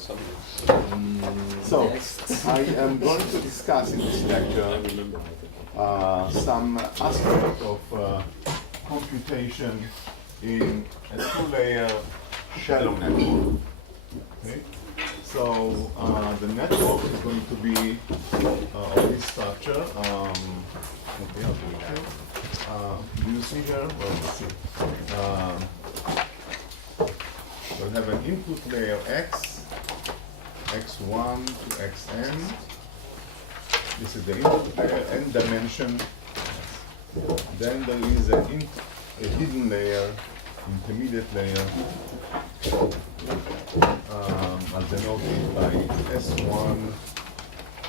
So, I am going to discuss in this lecture some aspect of computation in a two-layer shallow network. Okay? So, the network is going to be of this structure. Do you see here? Well, let's see. We'll have an input layer X, X1 to Xn. This is the input layer, n dimension. Then there is a hidden layer, intermediate layer. I'll denote it by S1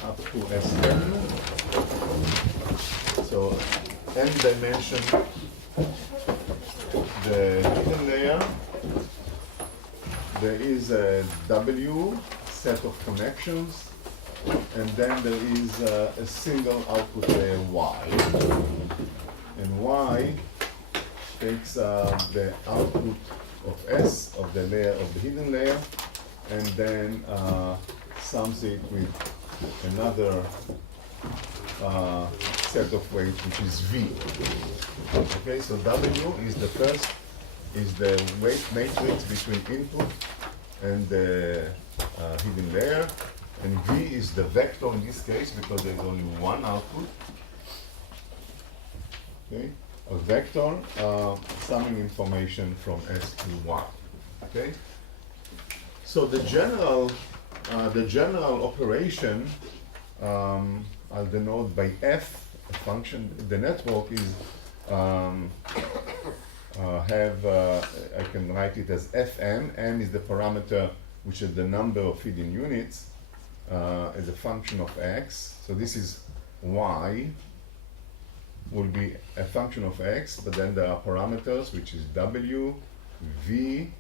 up to Sn. So n dimension, the hidden layer. There is a W set of connections, and then there is a single output layer Y. And Y takes the output of S of the layer of the hidden layer, and then sums it with another set of weights, which is V. Okay, so W is the first, is the weight matrix between input and the hidden layer, and V is the vector in this case because there is only one output. Okay, a vector summing information from S to Y. Okay, so the general operation I'll denote by F, a function. The network is I can write it as Fn. N is the parameter, which is the number of hidden units, as a function of X. So this is Y, will be a function of X, but then there are parameters, which is W, V.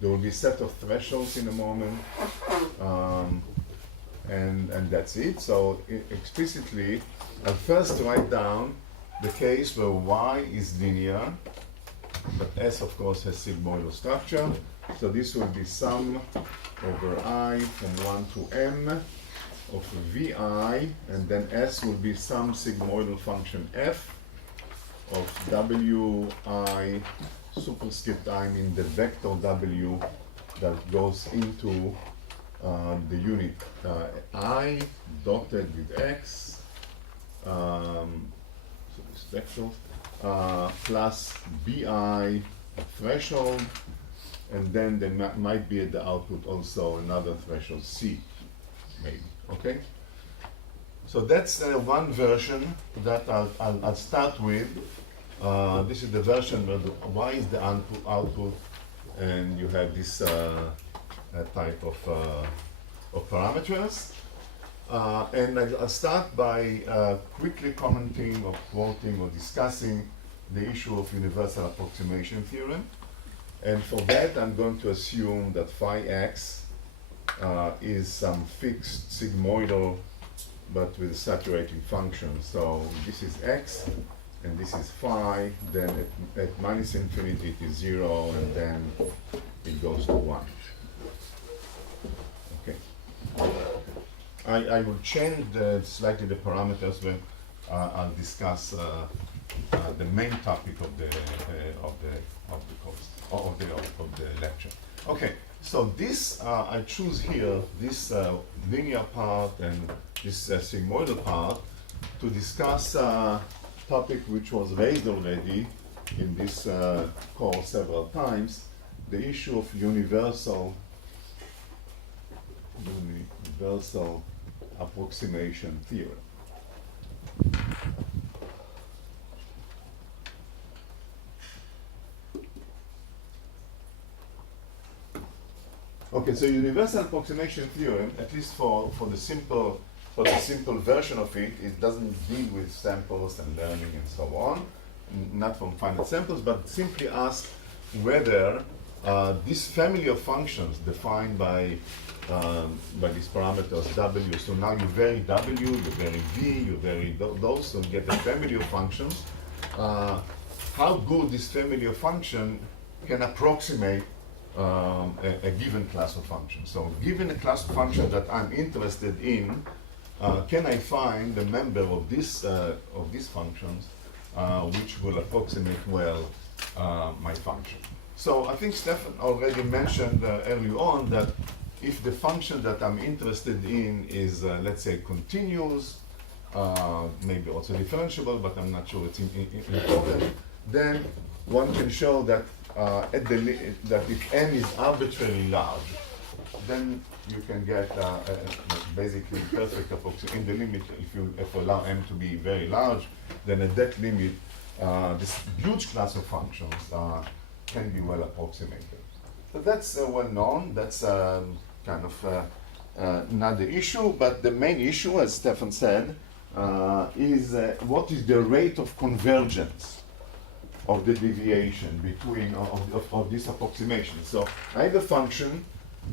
There will be a set of thresholds in a moment, and that's it. So explicitly, I'll first write down the case where Y is linear, but S, of course, has sigmoidal structure. So this will be sum over I from 1 to m of Vi, and then S will be some sigmoidal function F of Wi superscript I, mean the vector W that goes into the unit I dotted with X, so this vector, plus Bi threshold, and then there might be at the output also another threshold C, maybe. Okay? So that's one version that I'll start with. This is the version where Y is the output, and you have this type of parameters. And I'll start by quickly commenting or quoting or discussing the issue of universal approximation theorem. And for that, I'm going to assume that phi x is some fixed sigmoidal, but with a saturating function. So this is x, and this is phi. Then at minus infinity, it is 0, and then it goes to 1. Okay. I will change slightly the parameters when I'll discuss the main topic of the course of the lecture. Okay, so this I choose here this linear part and this sigmoidal part to discuss a topic which was raised already in this course several times: the issue of universal approximation theorem. Okay, so universal approximation theorem, at least for the simple version of it, it doesn't deal with samples and learning and so on, not from finite samples, but simply asks whether this family of functions defined by these parameters W. So now you vary W, you vary V, you vary those, so you get a family of functions. How good this family of function can approximate a given class of functions. So given a class of functions that I'm interested in, can I find a member of these functions which will approximate well my function? So I think Stefan already mentioned early on that if the function that I'm interested in is, let's say, continuous, maybe also differentiable, but I'm not sure it's important, then one can show that that if n is arbitrarily large, then you can get basically perfect approximation in the limit. If you allow n to be very large, then at that limit, this huge class of functions can be well approximated. So that's well known. That's kind of not the issue, but the main issue, as Stefan said, is what is the rate of convergence of the deviation between of this approximation. So I have a function,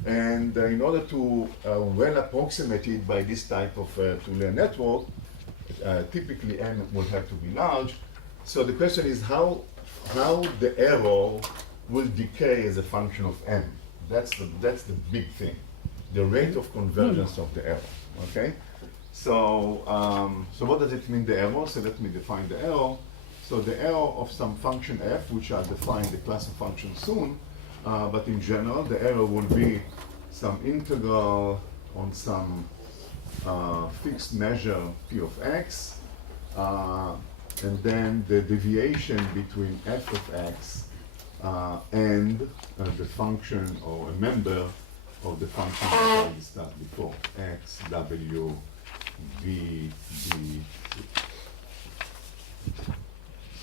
and in order to well approximate it by this type of two-layer network, typically n will have to be large. So the question is how the error will decay as a function of n. That's the big thing, the rate of convergence of the error. Okay. So so what does it mean, the error? So let me define the error. So the error of some function f, which I'll define the class of functions soon, but in general, the error will be some integral on some fixed measure p of x, and then the deviation between f of x and the function or a member of the function that I discussed before, x, w, v, d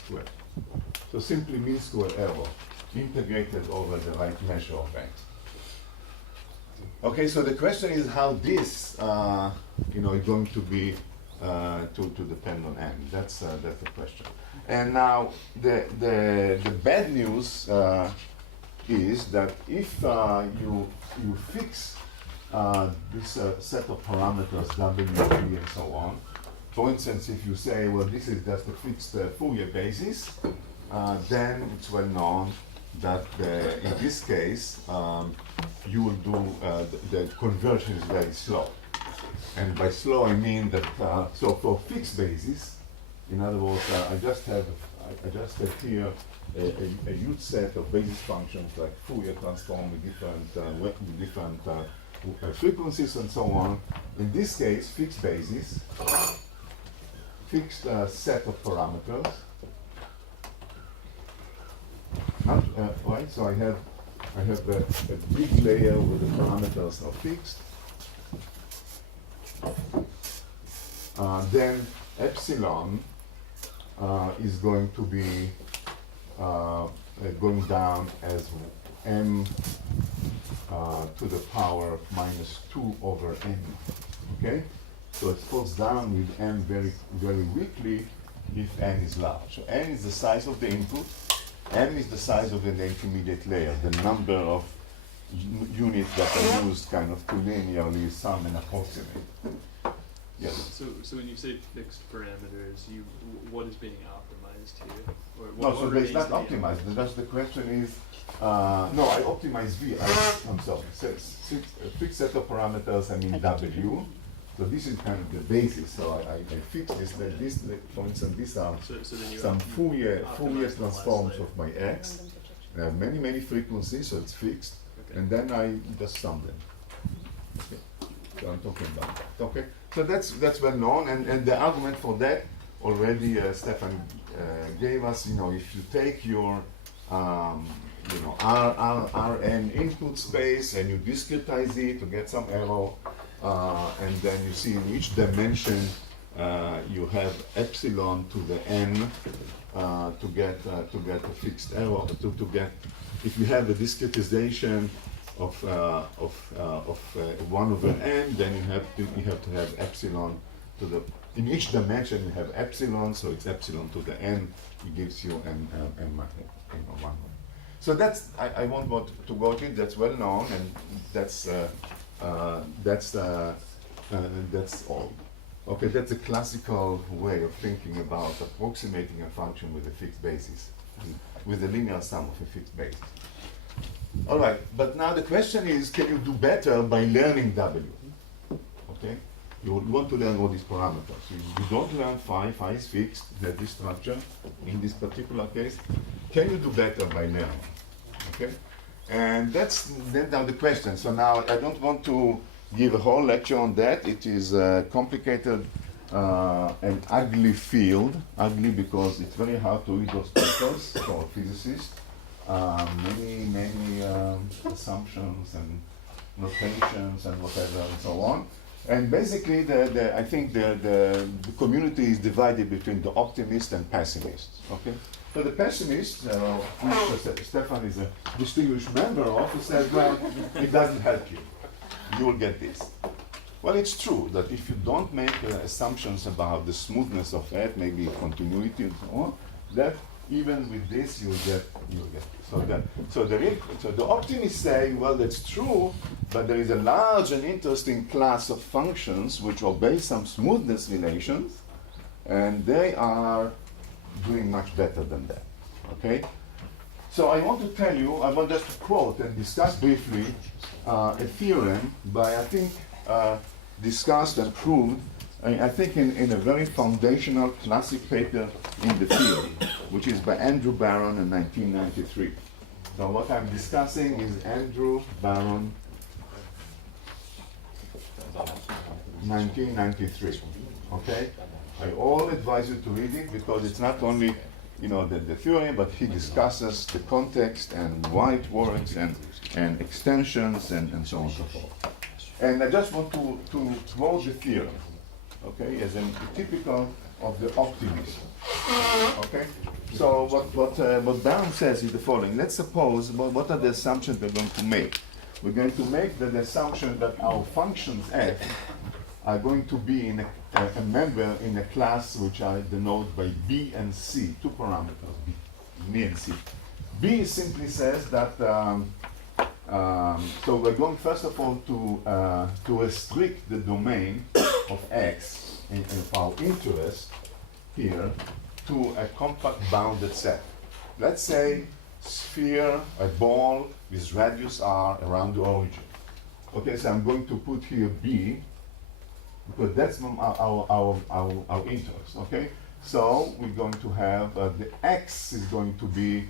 squared. So simply mean square error integrated over the right measure of x. Okay, so the question is how this is going to be to depend on n. That's the question. And now the bad news is that if you fix this set of parameters w, v, and so on. For instance, if you say, well, this is just a fixed Fourier basis, then it's well known that in this case, you will do, the conversion is very slow. And by slow, I mean that, so for fixed basis, in other words, I just have here a huge set of basis functions like Fourier transform with different frequencies and so on. In this case, fixed basis, fixed set of parameters. Right, so I have a big layer where the parameters are fixed. Then epsilon is going to be going down as m to the power minus 2 over n. Okay? So it falls down with n very, very weakly if n is large. So n is the size of the input, n is the size of the intermediate layer, the number of units that are used kind of to linearly sum and approximate. Yes. So when you say fixed parameters, what is being optimized here? Or No, so it's not optimized. That's the question is, no, I optimize v. I'm sorry. A fixed set of parameters, I mean w. So this is kind of the basis. So I fix this. For instance, these are some Fourier transforms of my x. I have many frequencies, so it's fixed. Okay. And then I just sum them. Okay. So I'm talking about that. Okay. So that's well known, and the argument for that already Stefan gave us. If you take your Rn input space and you discretize it to get some error, and then you see in each dimension you have epsilon to the n to get a fixed error. To get, if you have a discretization of 1 over n, then you have to have epsilon to the, in each dimension you have epsilon, so it's epsilon to the n. It gives you n 1. So that's, I won't go to go to it. That's well known, and that's all. Okay, that's a classical way of thinking about approximating a function with a fixed basis, with a linear sum of a fixed basis. All right, but now the question is, can you do better by learning W? Okay, you want to learn all these parameters. You don't learn phi. Phi is fixed. There's this structure in this particular case. Can you do better by learning? Okay, and that's then now the question. So now I don't want to give a whole lecture on that. It is complicated. An ugly field, ugly because it's very hard to read those papers for a physicist. Many assumptions and notations and whatever and so on. And basically, I think the community is divided between the optimists and pessimists. Okay, so the pessimists, which Stefan is a distinguished member of, he says, well, it doesn't help you. You will get this. Well, it's true that if you don't make assumptions about the smoothness of it, maybe continuity and so on, that even with this you'll get this. So the optimists say, well, that's true, but there is a large and interesting class of functions which obey some smoothness relations, and they are doing much better than that. Okay. So I want to tell you, I want just to quote and discuss briefly a theorem by, I think, discussed and proved, I think in a very foundational classic paper in the field, which is by Andrew Barron in 1993. So what I'm discussing is Andrew Barron, 1993. Okay? I all advise you to read it because it's not only the theory, but he discusses the context and why it works and extensions and so on and so forth. And I just want to quote the theorem, okay, as a typical of the optimism. Okay? So what Barron says is the following. Let's suppose, what are the assumptions we're going to make? We're going to make the assumption that our functions f are going to be in a member in a class which I denote by B and C, two parameters, B and C. B simply says that so we're going first of all to restrict the domain of X in our interest here to a compact bounded set. Let's say sphere, a ball with radius r around the origin. Okay, so I'm going to put here B because that's our interest. Okay, so we're going to have the X is going to be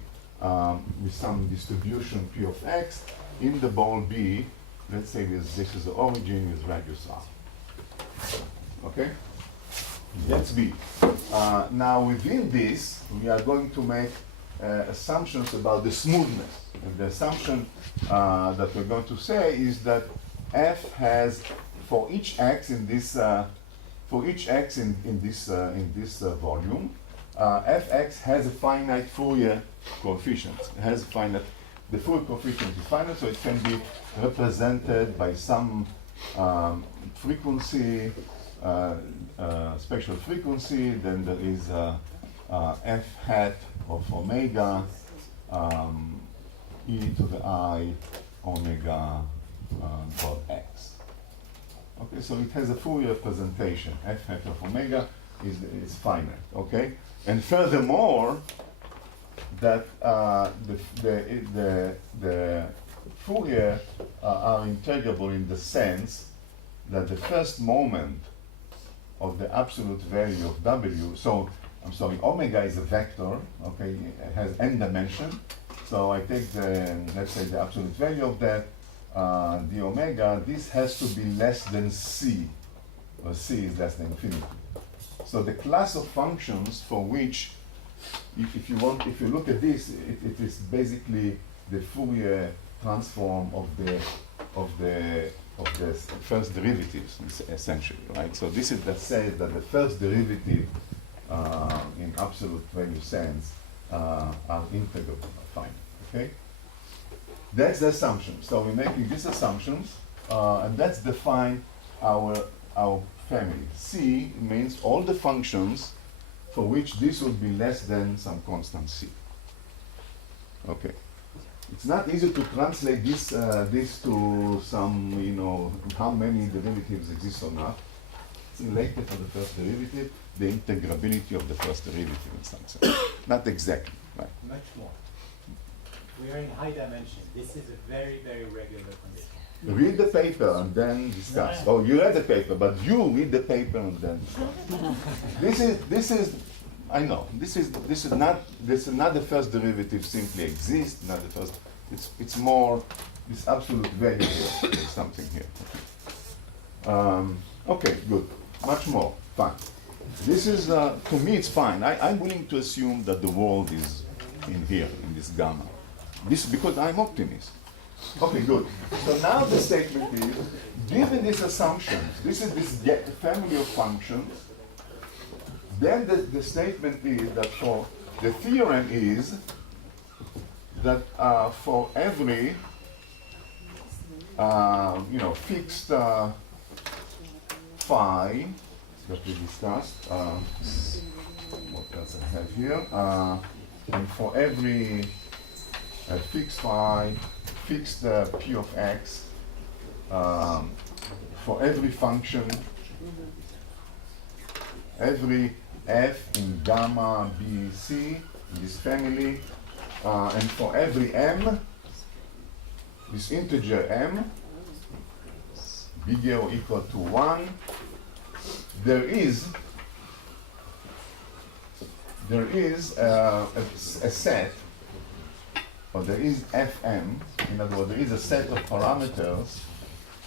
with some distribution P of X in the ball B. Let's say this is the origin with radius r. Okay, that's B. Now within this, we are going to make assumptions about the smoothness. And the assumption that we're going to say is that f has for each x in this volume, fx has a finite Fourier coefficient. It has a finite. The Fourier coefficient is finite, so it can be represented by some frequency, spectral frequency. Then there is f hat of omega e to the I omega dot x. Okay, so it has a Fourier representation. F hat of omega is finite. Okay, and furthermore, that the Fourier are integrable in the sense that the first moment of the absolute value of W. So I'm sorry, omega is a vector. Okay, it has n dimension. So I take let's say the absolute value of that. The omega, this has to be less than c, or c is less than infinity. So the class of functions for which, if you look at this, it is basically the Fourier transform of the first derivatives, essentially, right? So this is that says that the first derivative in absolute value sense are integrable, fine, okay? That's the assumption. So we're making these assumptions, and that's define our family. C means all the functions for which this would be less than some constant c. Okay. It's not easy to translate this to some, how many derivatives exist or not. It's related to the first derivative, the integrability of the first derivative in some sense. Not exactly, right? Much more. We are in high dimension. This is a very, very regular condition. Read the paper and then discuss. Oh, you read the paper, but you read the paper and then discuss. This is. I know. This is not the first derivative simply exists. Not the first. It's more. This absolute value is something here. Okay, good. Much more. Fine. This is to me it's fine. I'm willing to assume that the world is in here in this gamma. This because I'm optimist. Okay, good. So now the statement is, given these assumptions, this is this family of functions, then the statement is that for the theorem is that for every fixed phi that we discussed, what else I have here, and for every fixed phi, fixed p of x, for every function, every f in gamma b c in this family, and for every m, this integer m, bigger or equal to 1, there is a set, or there is fm, in other words, there is a set of parameters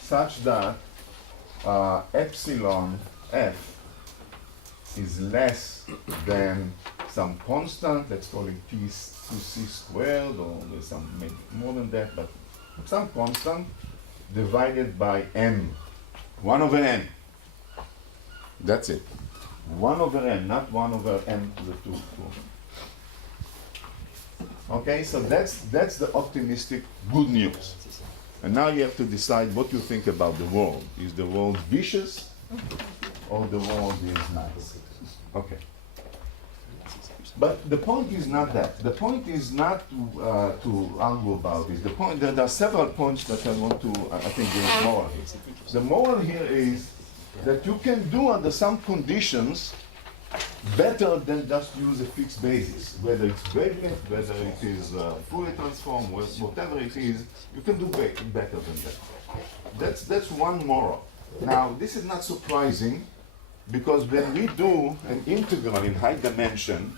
such that epsilon f is less than some constant, let's call it t2c squared, or there's some maybe more than that, but some constant divided by m, 1 over n. That's it. 1 over n, not 1 over n to the 2. Okay, so that's the optimistic good news. And now you have to decide what you think about the world. Is the world vicious or the world is nice? Okay. But the point is not that. The point is not to argue about this. The point, there are several points that I want to, I think, give moral. The moral here is that you can do under some conditions better than just use a fixed basis. Whether it's gradient, whether it is Fourier transform, whatever it is, you can do better than that. That's one moral. Now, this is not surprising, because when we do an integral in high dimension,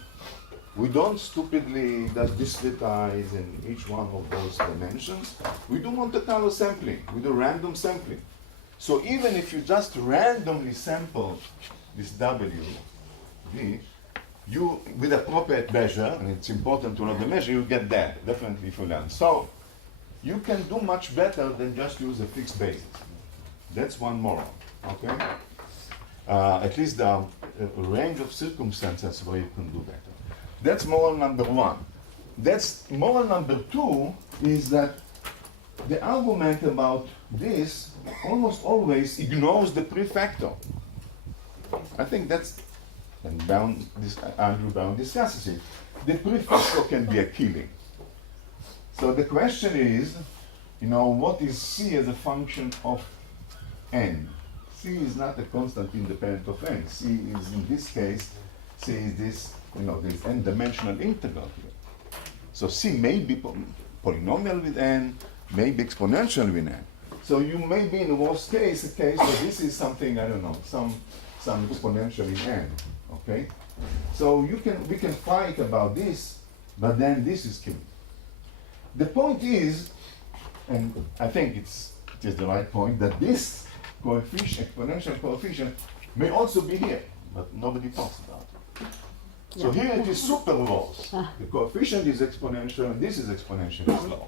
we don't stupidly just discretize in each one of those dimensions. We do Monte Carlo sampling. We do random sampling. So even if you just randomly sample this W, V, you, with appropriate measure, and it's important to know the measure, you get that, definitely if you learn. So you can do much better than just use a fixed basis. That's one moral, okay? At least there are a range of circumstances where you can do better. That's moral number one. That's moral number two, is that the argument about this almost always ignores the prefactor. I think that's, and Andrew Brown discusses it. The prefactor can be a killing. So the question is, what is C as a function of n? C is not a constant independent of n. C is, in this case, C is this, this n-dimensional integral here. So C may be polynomial with n, may be exponential with n. So you may be in the worst case, a case where this is something, I don't know, some exponential in n, okay? So we can fight about this, but then this is key. The point is, and I think it is the right point, that this coefficient, exponential coefficient, may also be here, but nobody talks about it. So here it is super Ross. The coefficient is exponential, and this is exponentially slow.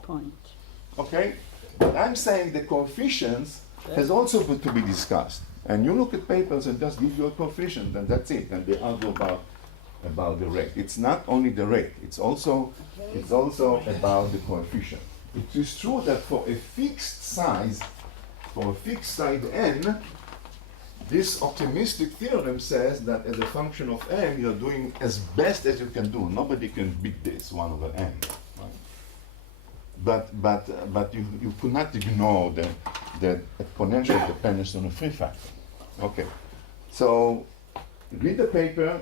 Okay? But I'm saying the coefficients has also to be discussed. And you look at papers and just give you a coefficient, and that's it. And they argue about the rate. It's not only the rate, it's also about the coefficient. It is true that for a fixed size, for a fixed side n, this optimistic theorem says that as a function of n, you're doing as best as you can do. Nobody can beat this 1 over n. Right? But you could not ignore the exponential dependence on a free factor. Okay, so read the paper.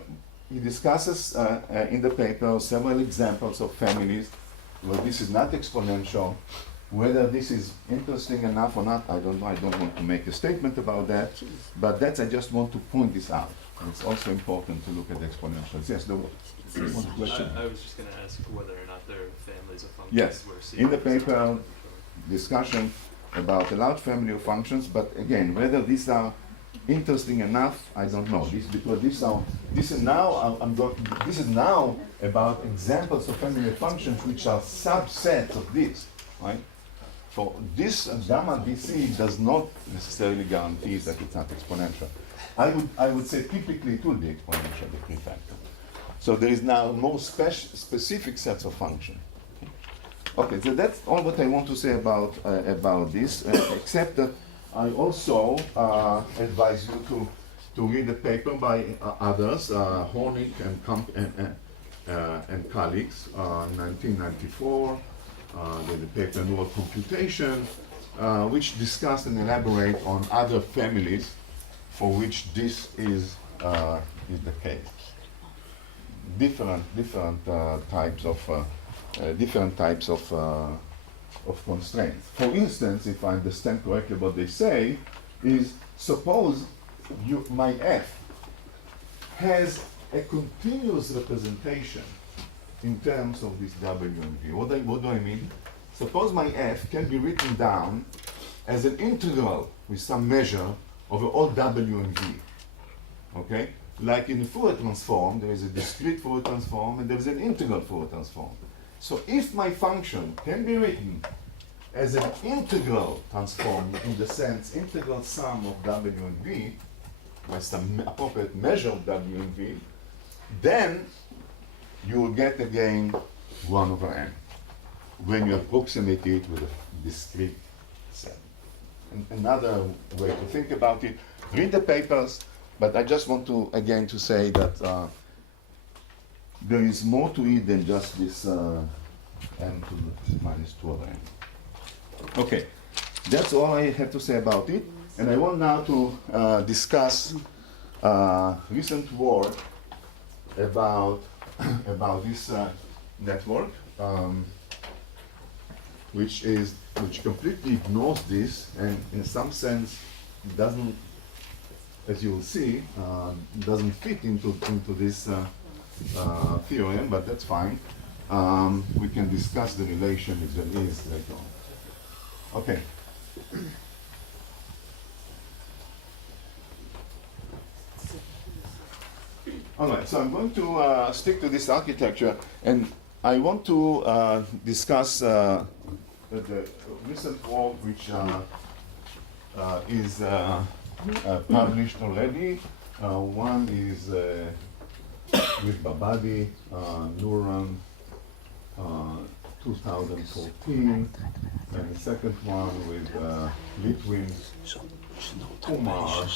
He discusses in the paper several examples of families well, this is not exponential. Whether this is interesting enough or not, I don't know. I don't want to make a statement about that, but that's, I just want to point this out. It's also important to look at exponentials. Yes, the one question. I was just going to ask whether or not there are families of functions Yes, where in the sequences are paper, exponential. discussion about a large family of functions, but again, whether these are interesting enough, I don't know. Because this is now about examples of family of functions which are subsets of this, right? For this gamma dc does not necessarily guarantee that it's not exponential. I would say typically it will be exponential, the prefactor. So there is now more specific sets of functions. Okay, so that's all what I want to say about this, except that I also advise you to read the paper by others, Hornick and colleagues, 1994, the paper Neural Computation, which discuss and elaborate on other families for which this is the case. Different types of constraints. For instance, if I understand correctly what they say, is suppose my f has a continuous representation in terms of this w and v. What do I mean? Suppose my f can be written down as an integral with some measure over all w and v. Okay? Like in the Fourier transform, there is a discrete Fourier transform and there is an integral Fourier transform. So if my function can be written as an integral transform in the sense integral sum of w and v by some appropriate measure of w and v, then you will get again 1 over n when you approximate it with a discrete set. Another way to think about it, read the papers, but I just want to again to say that there is more to it than just this n to the minus 2 over n. Okay, that's all I have to say about it. And I want now to discuss recent work about this network, which completely ignores this, and in some sense doesn't, as you will see, doesn't fit into this theorem, but that's fine. We can discuss the relation if there is later on. Okay. All right, so I'm going to stick to this architecture, and I want to discuss the recent work which is published already. One is with Babadi, Nuran, 2014, and the second one with Litwin, Kumar,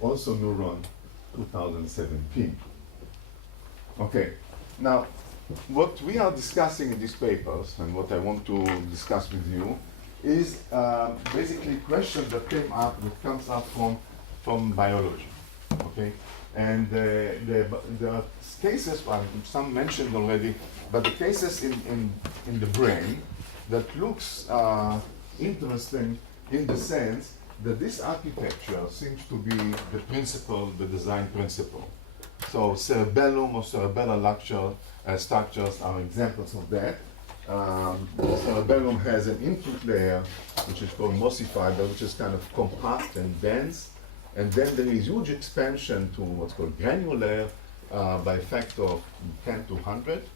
also Nuran, 2017. Okay, now what we are discussing in these papers, and what I want to discuss with you, is basically questions that comes up from biology. Okay, and there are cases, some mentioned already, but the cases in the brain that looks interesting in the sense that this architecture seems to be the design principle. So cerebellum or cerebellar structures are examples of that. The cerebellum has an input layer, which is called mossy fiber, which is kind of compact and dense. And then there is huge expansion to what's called granular by a factor of 10 to 100.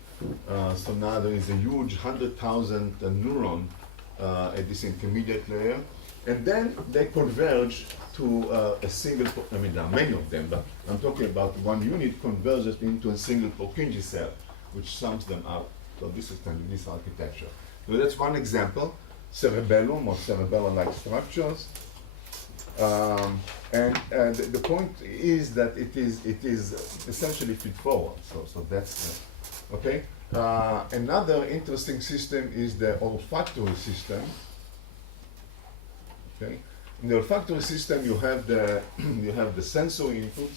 So now there is a huge 100,000 neuron at this intermediate layer. And then they converge to a single, there are many of them, but I'm talking about one unit converges into a single Purkinje cell, which sums them up. So this is kind of this architecture. So that's one example, cerebellum or cerebellar-like structures. And the point is that it is essentially feed-forward. So that's okay. Another interesting system is the olfactory system. Okay, in the olfactory system you have the sensory input,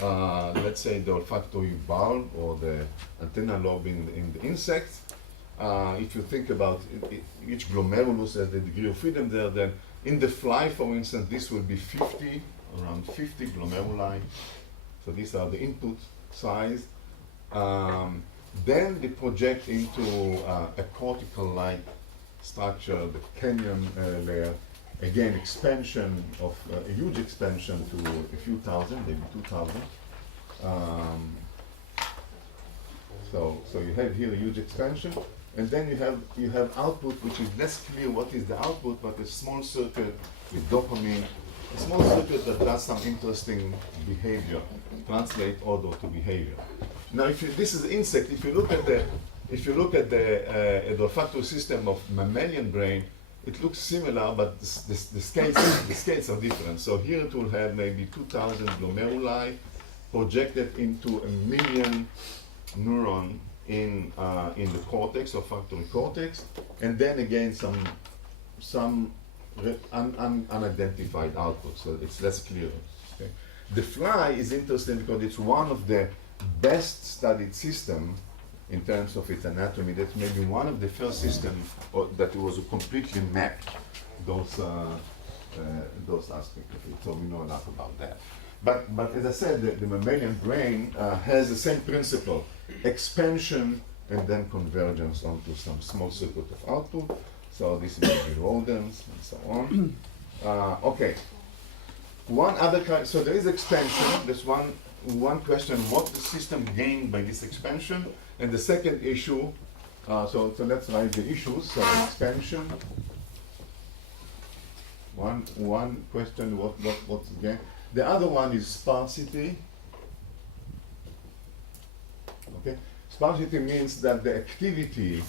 let's say the olfactory bulb or the antenna lobe in the insect. If you think about each glomerulus as the degree of freedom there, then in the fly, for instance, this will be 50, around 50 glomeruli. So these are the input size. Then they project into a cortical-like structure, the canyon layer. Again, expansion of a huge expansion to a few thousand, maybe 2,000. So you have here a huge expansion, and then you have output, which is less clear what is the output, but a small circuit with dopamine, a small circuit that does some interesting behavior, translate odor to behavior. Now, this is insect. If you look at the olfactory system of mammalian brain, it looks similar, but the scales are different. So here it will have maybe 2,000 glomeruli projected into 1 million neuron in the cortex, olfactory cortex, and then again some unidentified output. So it's less clear. Okay. The fly is interesting because it's one of the best studied system in terms of its anatomy. That's maybe one of the first systems that was completely mapped those aspects of it. So we know enough about that. But as I said, the mammalian brain has the same principle: expansion and then convergence onto some small circuit of output. So this may be rodents and so on. Okay. One other kind. So there is expansion. There's one question: what the system gained by this expansion? And the second issue, so let's write the issues. So expansion. One question: what's gained? The other one is sparsity. Okay, sparsity means that the activity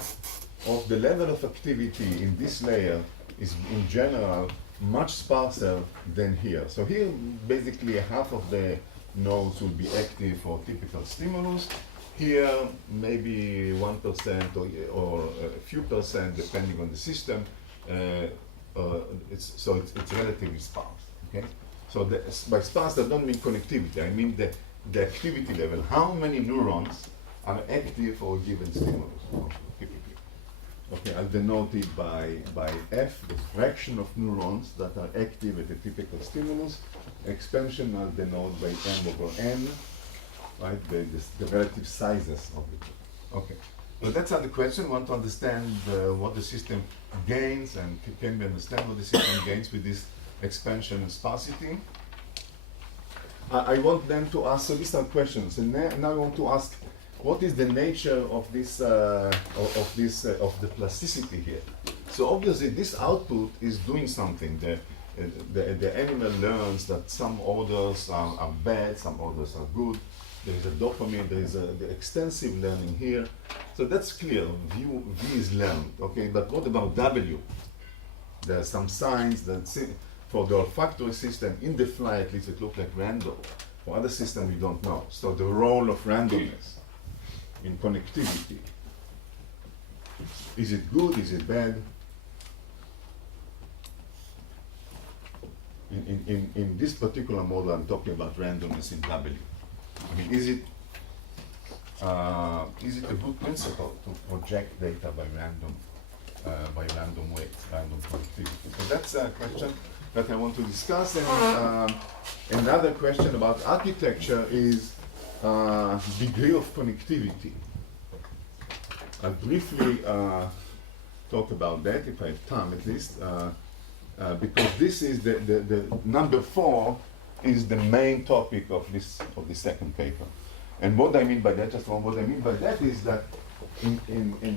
of the level of activity in this layer is in general much sparser than here. So here, basically half of the nodes will be active for typical stimulus. Here, maybe 1% or a few percent, depending on the system. It's relatively sparse. Okay. So by sparse, I don't mean connectivity. I mean the activity level. How many neurons are active for a given stimulus? Typically. Okay, I'll denote it by F, the fraction of neurons that are active at a typical stimulus. Expansion I'll denote by M over N, right? The relative sizes of it. Okay, so that's the question. We want to understand what the system gains, and can we understand what the system gains with this expansion and sparsity? I want them to ask, so these are questions, and now I want to ask, what is the nature of this, of the plasticity here? So obviously this output is doing something. The animal learns that some odors are bad, some odors are good. There is a dopamine, there is the extensive learning here. So that's clear, V is learned, okay? But what about W? There are some signs that for the olfactory system, in the fly at least, it looks like random. For other systems, we don't know. So the role of randomness in connectivity. Is it good? Is it bad? In this particular model, I'm talking about randomness in W. I mean, is it a good principle to project data by random weights, random connectivity? So that's a question that I want to discuss. And another question about architecture is degree of connectivity. I'll briefly talk about that, if I have time at least, because this is the number 4 is the main topic of this second paper. And what I mean by that, is that in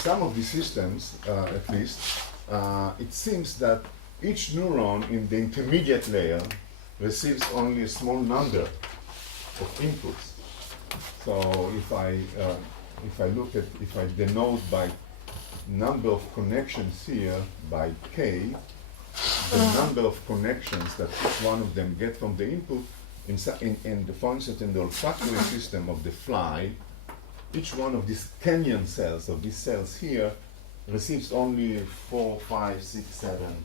some of these systems, at least, it seems that each neuron in the intermediate layer receives only a small number of inputs. So if I denote by number of connections here by K, the number of connections that each one of them get from the input, for instance, in the olfactory system of the fly, each one of these canyon cells, of these cells here, receives only 4, 5, 6, 7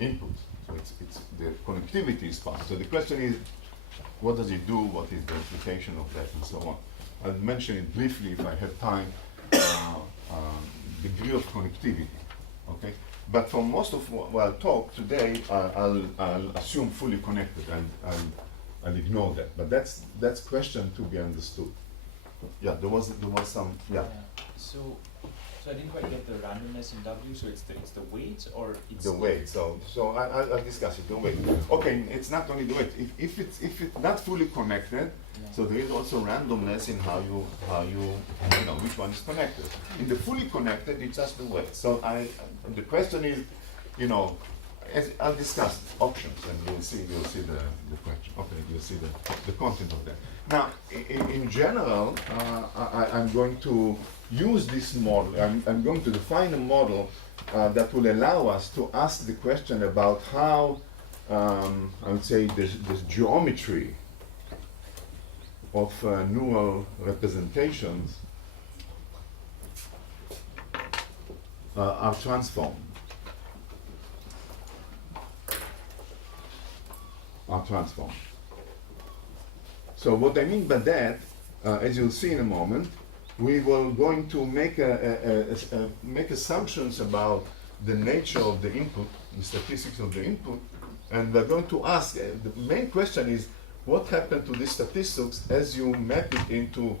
inputs. So it's the connectivity is sparse. So the question is, what does it do, what is the implication of that, and so on. I'll mention it briefly if I have time, degree of connectivity, okay? But for most of what I'll talk today, I'll assume fully connected, and I'll ignore that. But that's question to be understood. Yeah, there was some, yeah. So I didn't quite get the randomness in W. So it's the weight, or it's The weight. So I'll discuss it. The weight. Okay, it's not only the weight. If it's not fully connected, Yeah. so there is also randomness in how you know which one is connected. In the fully connected, it's just the weight. So the question is, you know, I'll discuss options, and you'll see the question. Okay, you'll see the content of that. Now, in general, I'm going to use this model. I'm going to define a model that will allow us to ask the question about how I would say this geometry of neural representations are transformed. So what I mean by that, as you'll see in a moment, we will going to make make assumptions about the nature of the input, the statistics of the input, and we're going to ask, the main question is, what happened to these statistics as you map it into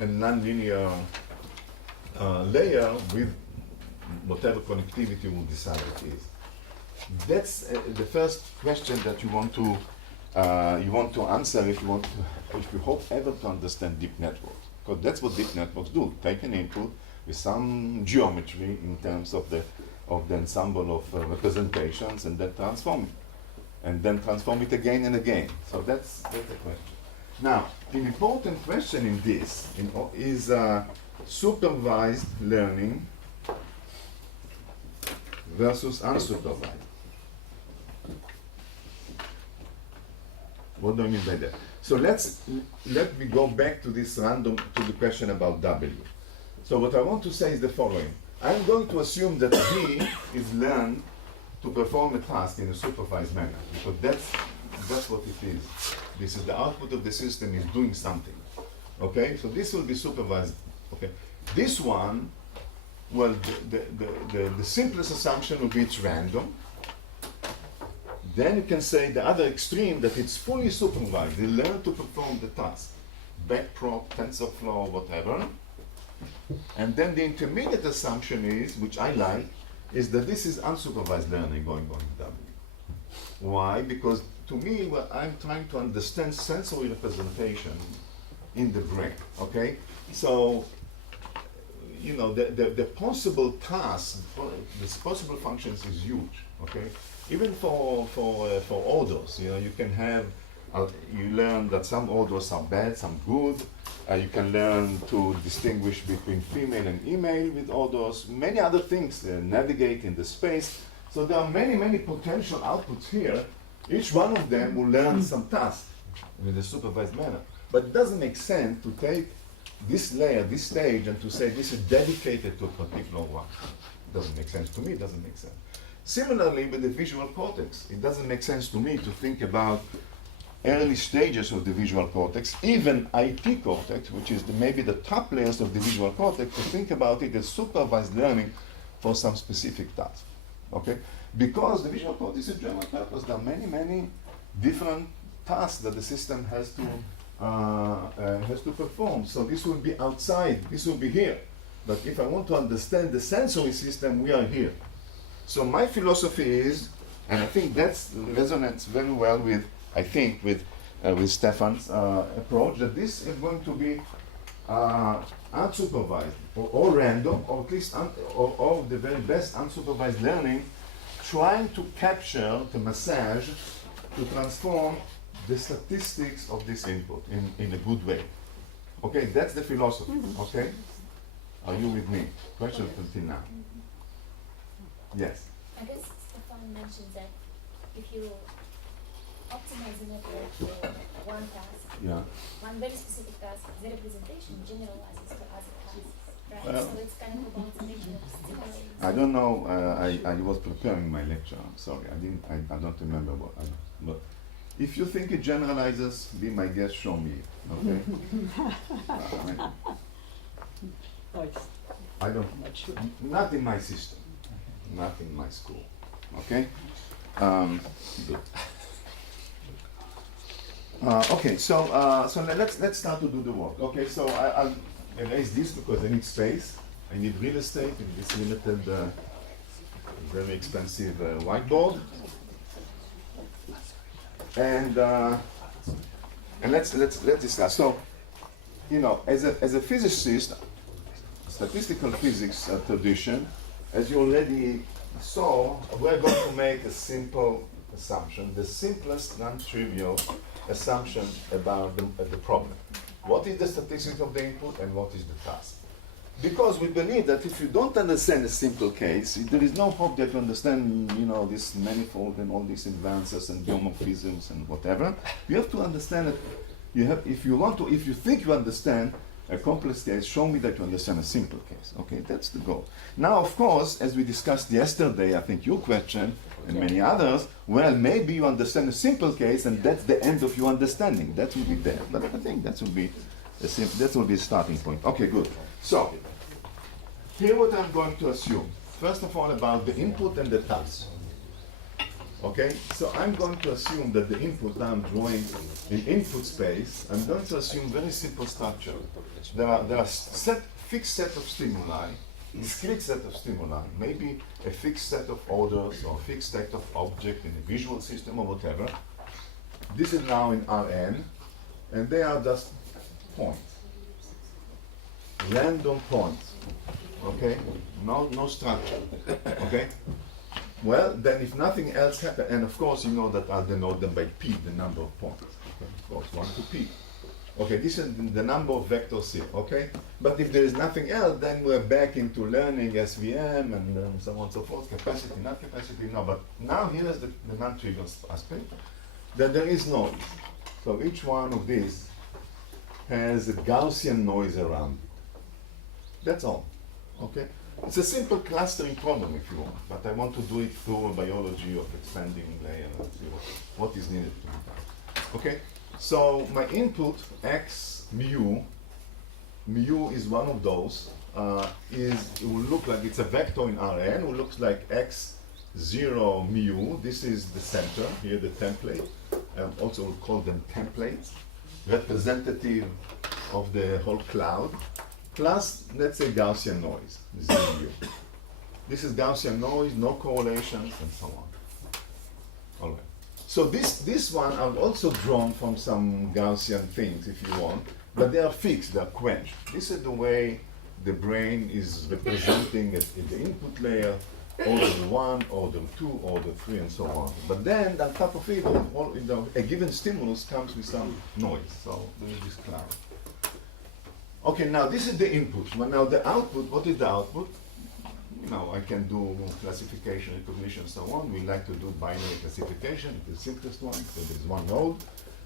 a nonlinear layer with whatever connectivity we'll decide it is. That's the first question that you want to answer if you hope ever to understand deep networks, because that's what deep networks do. Take an input with some geometry in terms of the ensemble of representations, and then transform it again and again. So that's the question. Now, an important question in this is supervised learning versus unsupervised. What do I mean by that? So let me go back to the question about W. So what I want to say is the following. I'm going to assume that V is learned to perform a task in a supervised manner, because that's what it is. This is the output of the system is doing something. Okay, so this will be supervised. Okay, this one, well, the simplest assumption would be it's random. Then you can say the other extreme, that it's fully supervised. They learn to perform the task, backprop, TensorFlow, whatever. And then the intermediate assumption is, which I like, is that this is unsupervised learning going on in W. Why? Because to me, well, I'm trying to understand sensory representation in the brain. Okay, so you know the possible tasks, the possible functions is huge. Okay, even for orders, you know, you can have you learn that some orders are bad, some good. You can learn to distinguish between female and email with orders. Many other things, navigate in the space. So there are many potential outputs here. Each one of them will learn some task in a supervised manner. But it doesn't make sense to take this layer, this stage, and to say this is dedicated to a particular one. It doesn't make sense to me. It doesn't make sense. Similarly, with the visual cortex, it doesn't make sense to me to think about early stages of the visual cortex, even IT cortex, which is maybe the top layers of the visual cortex, to think about it as supervised learning for some specific task. Okay? Because the visual cortex is general purpose. There are many different tasks that the system has to perform. So this will be outside, this will be here. But if I want to understand the sensory system, we are here. So my philosophy is, and I think that resonates very well with, I think, with Stefan's approach, that this is going to be unsupervised, or random, or at least or the very best unsupervised learning, trying to capture, to massage, to transform the statistics of this input in a good way. Okay, that's the philosophy. Okay, are you with me? Question until now. Yes. I guess Stefan mentioned that if you optimize the network for one task, one very specific task, the representation generalizes to other tasks, right? Well, so it's kind of about making stimulating. I don't know. I was preparing my lecture. I'm sorry. I don't remember what. But If you think it generalizes, be my guest, show me it, okay? I don't, not in my system, not in my school, okay? Good. Okay, so let's start to do the work. Okay, so I'll erase this because I need space. I need real estate in this limited, very expensive whiteboard. And let's discuss. So, you know, as a physicist, statistical physics tradition, as you already saw, we're going to make a simple assumption, the simplest, non-trivial assumption about the problem. What is the statistics of the input and what is the task? Because we believe that if you don't understand a simple case, there is no hope that you understand, you know, this manifold and all these advances and geomorphisms and whatever. You have to understand it. You have, if you think you understand a complex case, show me that you understand a simple case. Okay, that's the goal. Now, of course, as we discussed yesterday, I think your question and many others, well, maybe you understand a simple case and that's the end of your understanding. That will be there. But I think that will be a starting point. Okay, good. So, here what I'm going to assume. First of all, about the input and the task. Okay, so I'm going to assume that the input that I'm drawing in input space, I'm going to assume very simple structure. There are fixed set of stimuli, discrete set of stimuli, maybe a fixed set of orders or a fixed set of objects in a visual system or whatever. This is now in Rn, and they are just points. Random points. Okay? No structure. Okay? Well, then if nothing else happens, and of course you know that I'll denote them by p, the number of points. Okay? Of course, 1 to p. Okay, this is the number of vectors here, okay? But if there is nothing else, then we're back into learning SVM and so on and so forth, capacity, not capacity, no. But now here is the non-trivial aspect, that there is noise. So each one of these has a Gaussian noise around it. That's all, okay? It's a simple clustering problem if you want, but I want to do it through a biology of expanding layer and see what is needed to be done. Okay, so my input x mu is one of those. It will look like it's a vector in Rn. It looks like x0 mu. This is the center here, the template. Also we'll call them templates, representative of the whole cloud. Plus, let's say Gaussian noise, ZU. This is Gaussian noise, no correlations, and so on. All right. So this one I've also drawn from some Gaussian things, if you want, but they are fixed, they are quenched. This is the way the brain is representing it in the input layer, order 1, order 2, order 3, and so on. But then, on top of it, a given stimulus comes with some noise. So there is this cloud. Okay, now this is the input. But now the output, what is the output? You know, I can do classification, recognition, and so on. We like to do binary classification, it's the simplest one, so there's one node.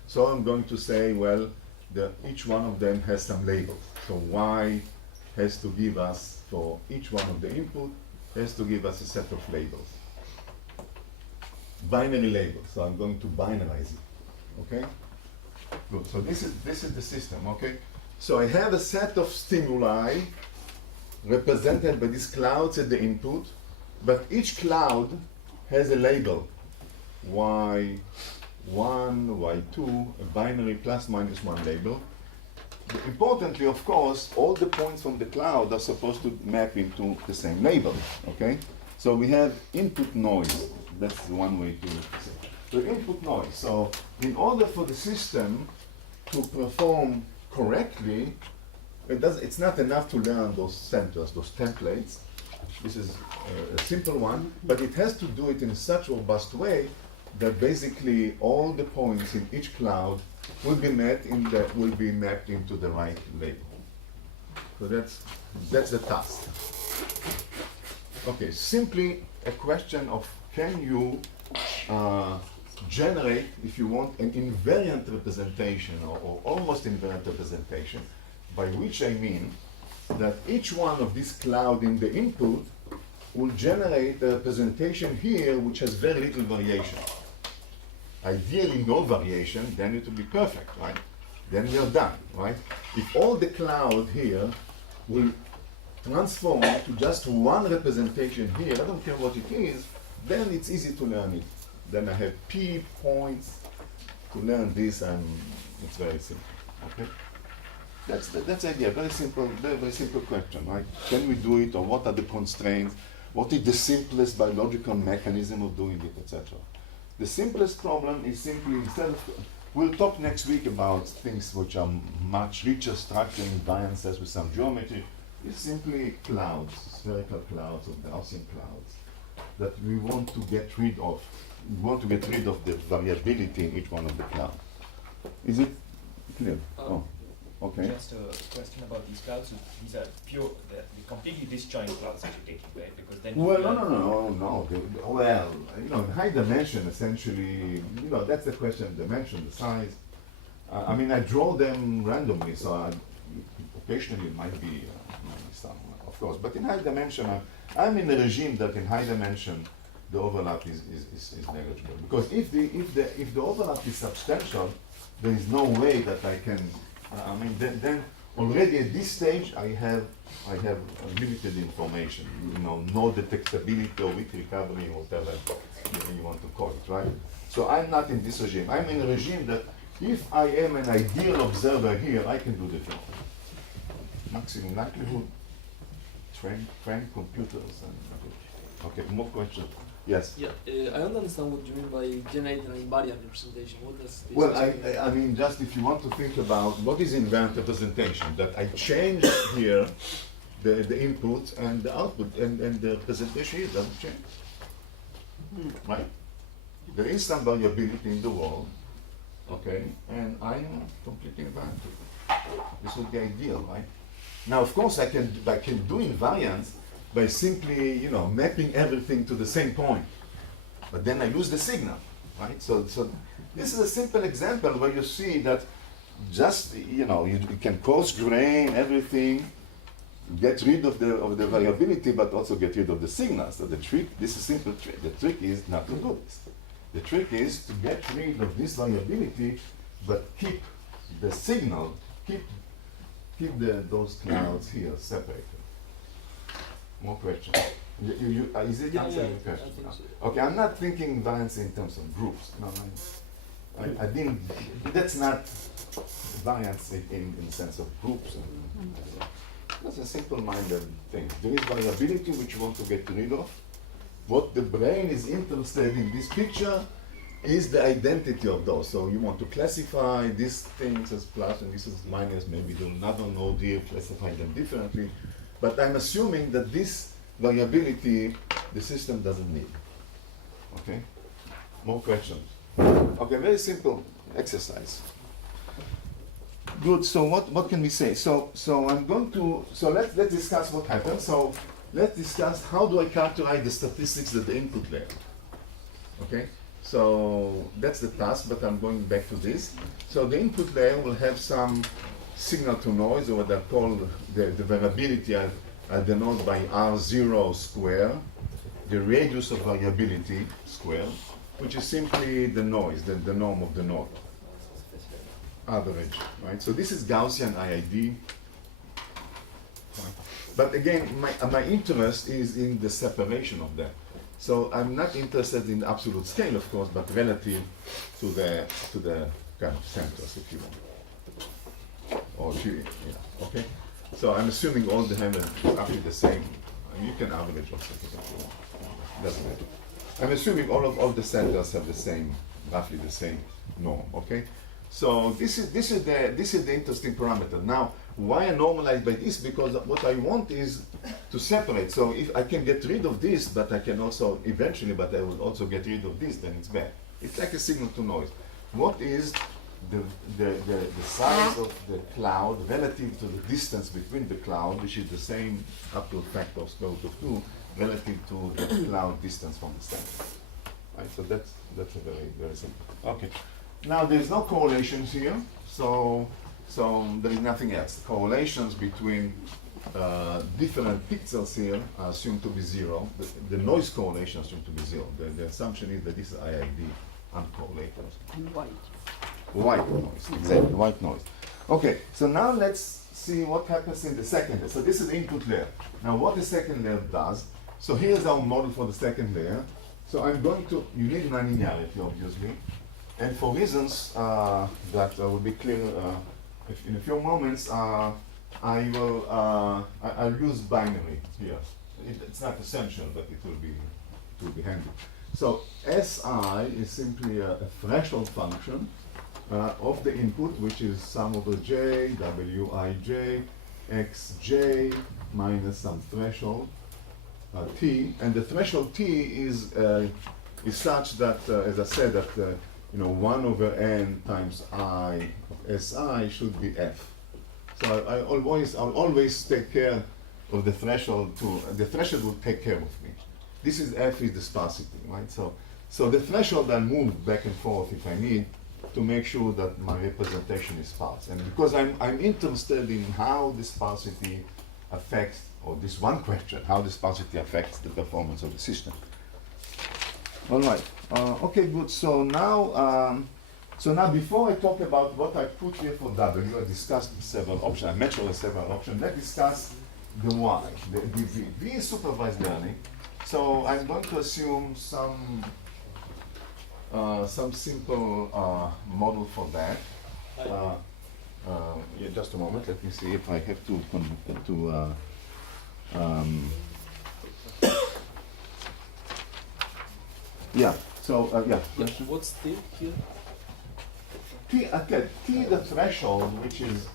So I'm going to say, well, each one of them has some labels. So Y has to give us, for each one of the input, has to give us a set of labels. Binary labels, so I'm going to binarize it, okay? Good, so this is the system, okay? So I have a set of stimuli represented by these clouds at the input, but each cloud has a label. Y1, Y2, a binary plus minus 1 label. But importantly, of course, all the points from the cloud are supposed to map into the same label, okay? So we have input noise. That's one way to say. So input noise. So in order for the system to perform correctly, it's not enough to learn those centers, those templates. This is a simple one, but it has to do it in such a robust way that basically all the points in each cloud will be mapped into the right label. So that's the task. Okay, simply a question of can you generate, if you want, an invariant representation or almost invariant representation, by which I mean that each one of these clouds in the input will generate a representation here which has very little variation. ideally no variation, then it will be perfect, right? Then we are done, right? If all the cloud here will transform to just one representation here, I don't care what it is, then it's easy to learn it. Then I have P points to learn this, and it's very simple, okay? That's the idea, very simple question, right? Can we do it, or what are the constraints? What is the simplest biological mechanism of doing it, etc.? The simplest problem is simply, instead of, we'll talk next week about things which are much richer structure invariances with some geometry. It's simply clouds, spherical clouds or Gaussian clouds that we want to get rid of. We want to get rid of the variability in each one of the clouds. Is it clear? Oh, okay. Just a question about these clouds. So these are pure, they're completely disjoint clouds that you're taking, right? Because then Well, no. Well, in high dimension, essentially, that's the question, dimension, the size. I mean, I draw them randomly, so occasionally it might be some, of course. But in high dimension, I'm in a regime that in high dimension, the overlap is negligible. Because if the overlap is substantial, there is no way that I can. Then already at this stage, I have limited information. No detectability or weak recovery, whatever you want to call it, right? So I'm not in this regime. I'm in a regime that if I am an ideal observer here, I can do the job. Maximum likelihood, train computers, and okay. More questions? Yes. Yeah, I don't understand what you mean by generate an invariant representation. What does this Well, I mean, just if you want to think about what is invariant representation, that I change here the input and the output, and the representation here doesn't change. Right? There is some variability in the world, okay, and I am completely invariant. This would be ideal, right? Now, of course, I can do invariance by simply, mapping everything to the same point. But then I lose the signal, right? So this is a simple example where you see that just, you can coarse grain everything, get rid of the variability, but also get rid of the signal. So this is a simple trick. The trick is not to do this. The trick is to get rid of this variability, but keep the signal, keep those clouds here separated. More questions? Is it answering the question? I think so. Okay, I'm not thinking variance in terms of groups. No, I didn't. That's not variance in the sense of groups. That's a simple-minded thing. There is variability which you want to get rid of. What the brain is interested in this picture is the identity of those. So you want to classify these things as plus and this is minus. Maybe do another node here, classify them differently. But I'm assuming that this variability the system doesn't need. Okay? More questions? Okay, very simple exercise. Good, so what can we say? So I'm going to, let's discuss what happens. So let's discuss how do I characterize the statistics at the input layer. Okay? So that's the task, but I'm going back to this. So the input layer will have some signal to noise, or what I call the variability. I denote by R0 square, the radius of variability square, which is simply the noise, the norm of the node. Average, right? So this is Gaussian IID. But again, my interest is in the separation of them. So I'm not interested in absolute scale, of course, but relative to the kind of centers, if you want. Or okay? So I'm assuming all the handles are roughly the same. You can average also if you want. Doesn't matter. I'm assuming all the centers have the same, roughly the same norm, okay? So this is the interesting parameter. Now, why I normalize by this? Because what I want is to separate. So if I can get rid of this, but I can also eventually, but I will also get rid of this, then it's bad. It's like a signal to noise. What is the size of the cloud relative to the distance between the cloud, which is the same up to a factor of square root of 2, relative to the cloud distance from the center. Right? So that's a very, very simple. Okay. Now there's no correlations here, so there is nothing else. Correlations between different pixels here are assumed to be 0. The noise correlation is assumed to be 0. The assumption is that this is IID uncorrelated. And white. White noise, exactly, white noise. Okay, so now let's see what happens in the second layer. So this is the input layer. Now what the second layer does, so here's our model for the second layer. So I'm going to, you need nonlinearity obviously, and for reasons that will be clear in a few moments, I'll use binary here. It's not essential, but it will be handy. So SI is simply a threshold function of the input, which is sum over j, wij, xj minus some threshold t, and the threshold t is such that, as I said, that 1 over n times I of Si should be f. So I'll always take care of the threshold too. The threshold will take care of me. This is f is the sparsity, right? So the threshold I'll move back and forth if I need to make sure that my representation is sparse. And because I'm interested in how the sparsity affects, or this one question, how the sparsity affects the performance of the system. All right. Okay, good. So now before I talk about what I put here for W, I discussed several options. I mentioned several options. Let's discuss the Y, the V. V is supervised learning. So I'm going to assume some simple model for that. Yeah, just a moment. Let me see if I have to yeah. So yeah. What's T here? T, okay, T the threshold, which is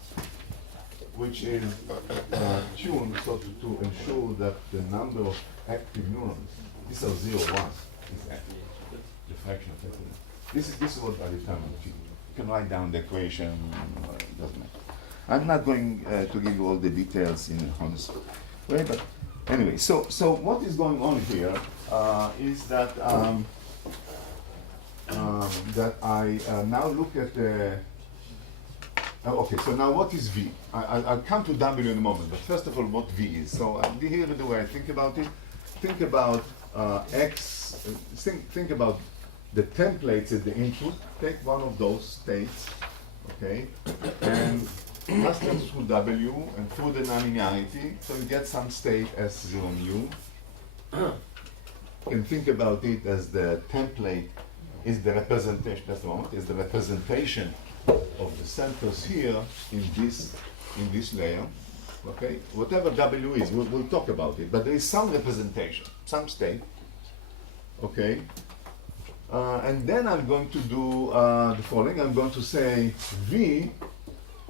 tuned so to ensure that the number of active neurons, these are 0, 1, is active. The fraction of active. This is what I determine T. You can write down the equation, it doesn't matter. I'm not going to give you all the details in a honest way, but anyway, so what is going on here is that that I now look at the. Okay, so now what is V? I'll come to W in a moment, but first of all, what V is. So here is the way I think about it. Think about X. Think about the templates at the input. Take one of those states, okay, and pass them through W and through the nonlinearity, so you get some state S0 mu. You can think about it as the template is the representation, just a moment, is the representation of the centers here in this layer, okay? Whatever W is, we'll talk about it, but there is some representation, some state, okay? And then I'm going to do the following. I'm going to say V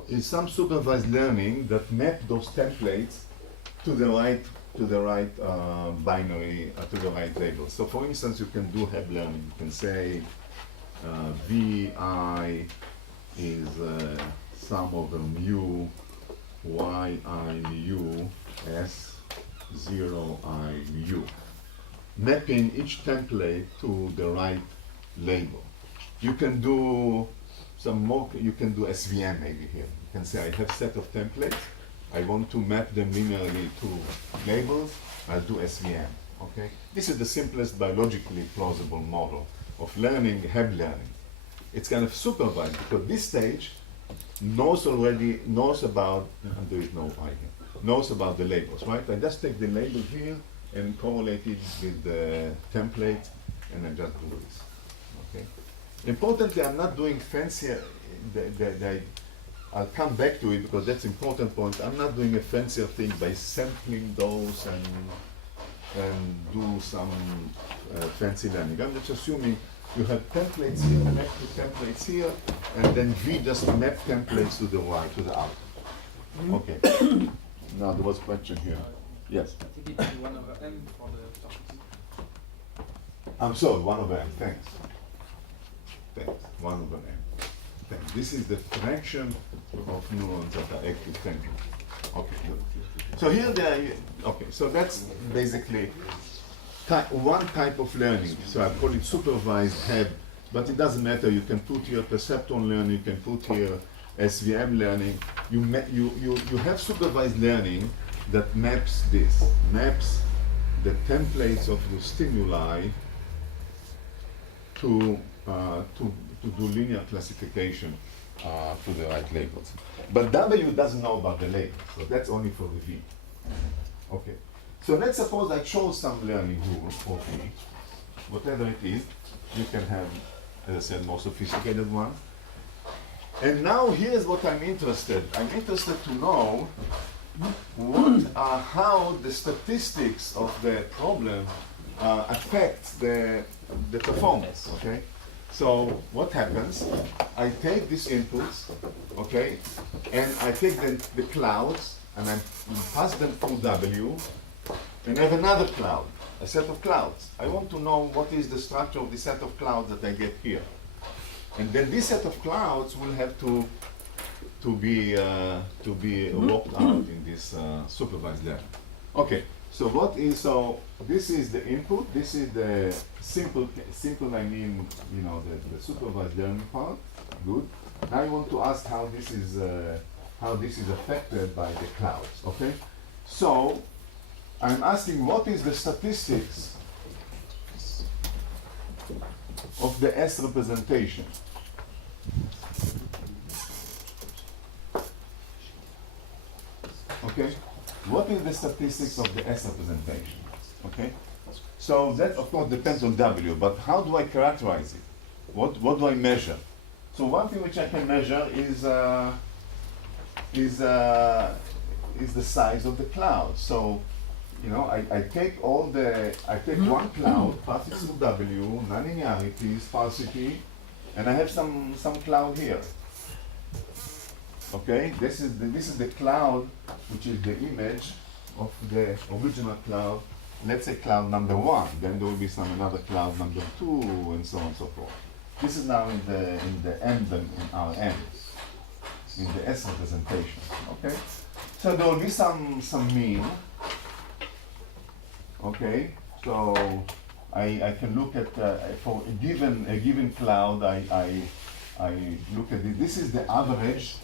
is some supervised learning that map those templates to the right binary, to the right label. So for instance, you can do Heb learning. You can say Vi is sum over mu yi mu S0 I mu. Mapping each template to the right label. You can do some more, you can do SVM maybe here. You can say I have set of templates. I want to map them linearly to labels, I'll do SVM, okay? This is the simplest biologically plausible model of learning, Heb learning. It's kind of supervised because this stage knows about, and there is no I here, knows about the labels, right? I just take the label here and correlate it with the template and I just do this, okay? Importantly, I'm not doing fancier, I'll come back to it because that's important point. I'm not doing a fancier thing by sampling those and do some fancy learning. I'm just assuming you have templates here, map to templates here, and then V just map templates to the right, to the out. Okay. Now there was a question here. Yes. I think it's 1 over m for the topics. I'm sorry, 1 over m. Thanks. Thanks. 1 over m. Thanks. This is the fraction of neurons that are active. Thank you. Okay, good. So here they are. Okay, so that's basically one type of learning. So I call it supervised Heb, but it doesn't matter. You can put here perceptron learning. You can put here SVM learning. You have supervised learning that maps this, maps the templates of the stimuli to to do linear classification to the right labels. But W doesn't know about the label, so that's only for the V. Okay, so let's suppose I chose some learning rule for V, whatever it is. You can have, as I said, more sophisticated ones. And now here's what I'm interested. I'm interested to know how the statistics of the problem affect the performance. Okay. So what happens? I take these inputs, okay, and I take the clouds and I pass them through W, and I have another cloud, a set of clouds. I want to know what is the structure of the set of clouds that I get here. And then this set of clouds will have to be worked out in this supervised learning. Okay, so this is the input. This is the simple. I mean, you know, the supervised learning part. Good. Now I want to ask how this is affected by the clouds. Okay, so I'm asking what is the statistics of the S representation. Okay, what is the statistics of the S representation? Okay, so that of course depends on W, but how do I characterize it? What do I measure? So one thing which I can measure is the size of the cloud. So, you know, I take one cloud, pass it through W, nonlinearity, sparsity, and I have some cloud here. Okay, this is the cloud, which is the image of the original cloud. Let's say cloud number 1. Then there will be another cloud number 2, and so on and so forth. This is now in the M, in our M, in the S representation. Okay, so there will be some mean. Okay, so I can look at for a given cloud. I look at it. This is the average.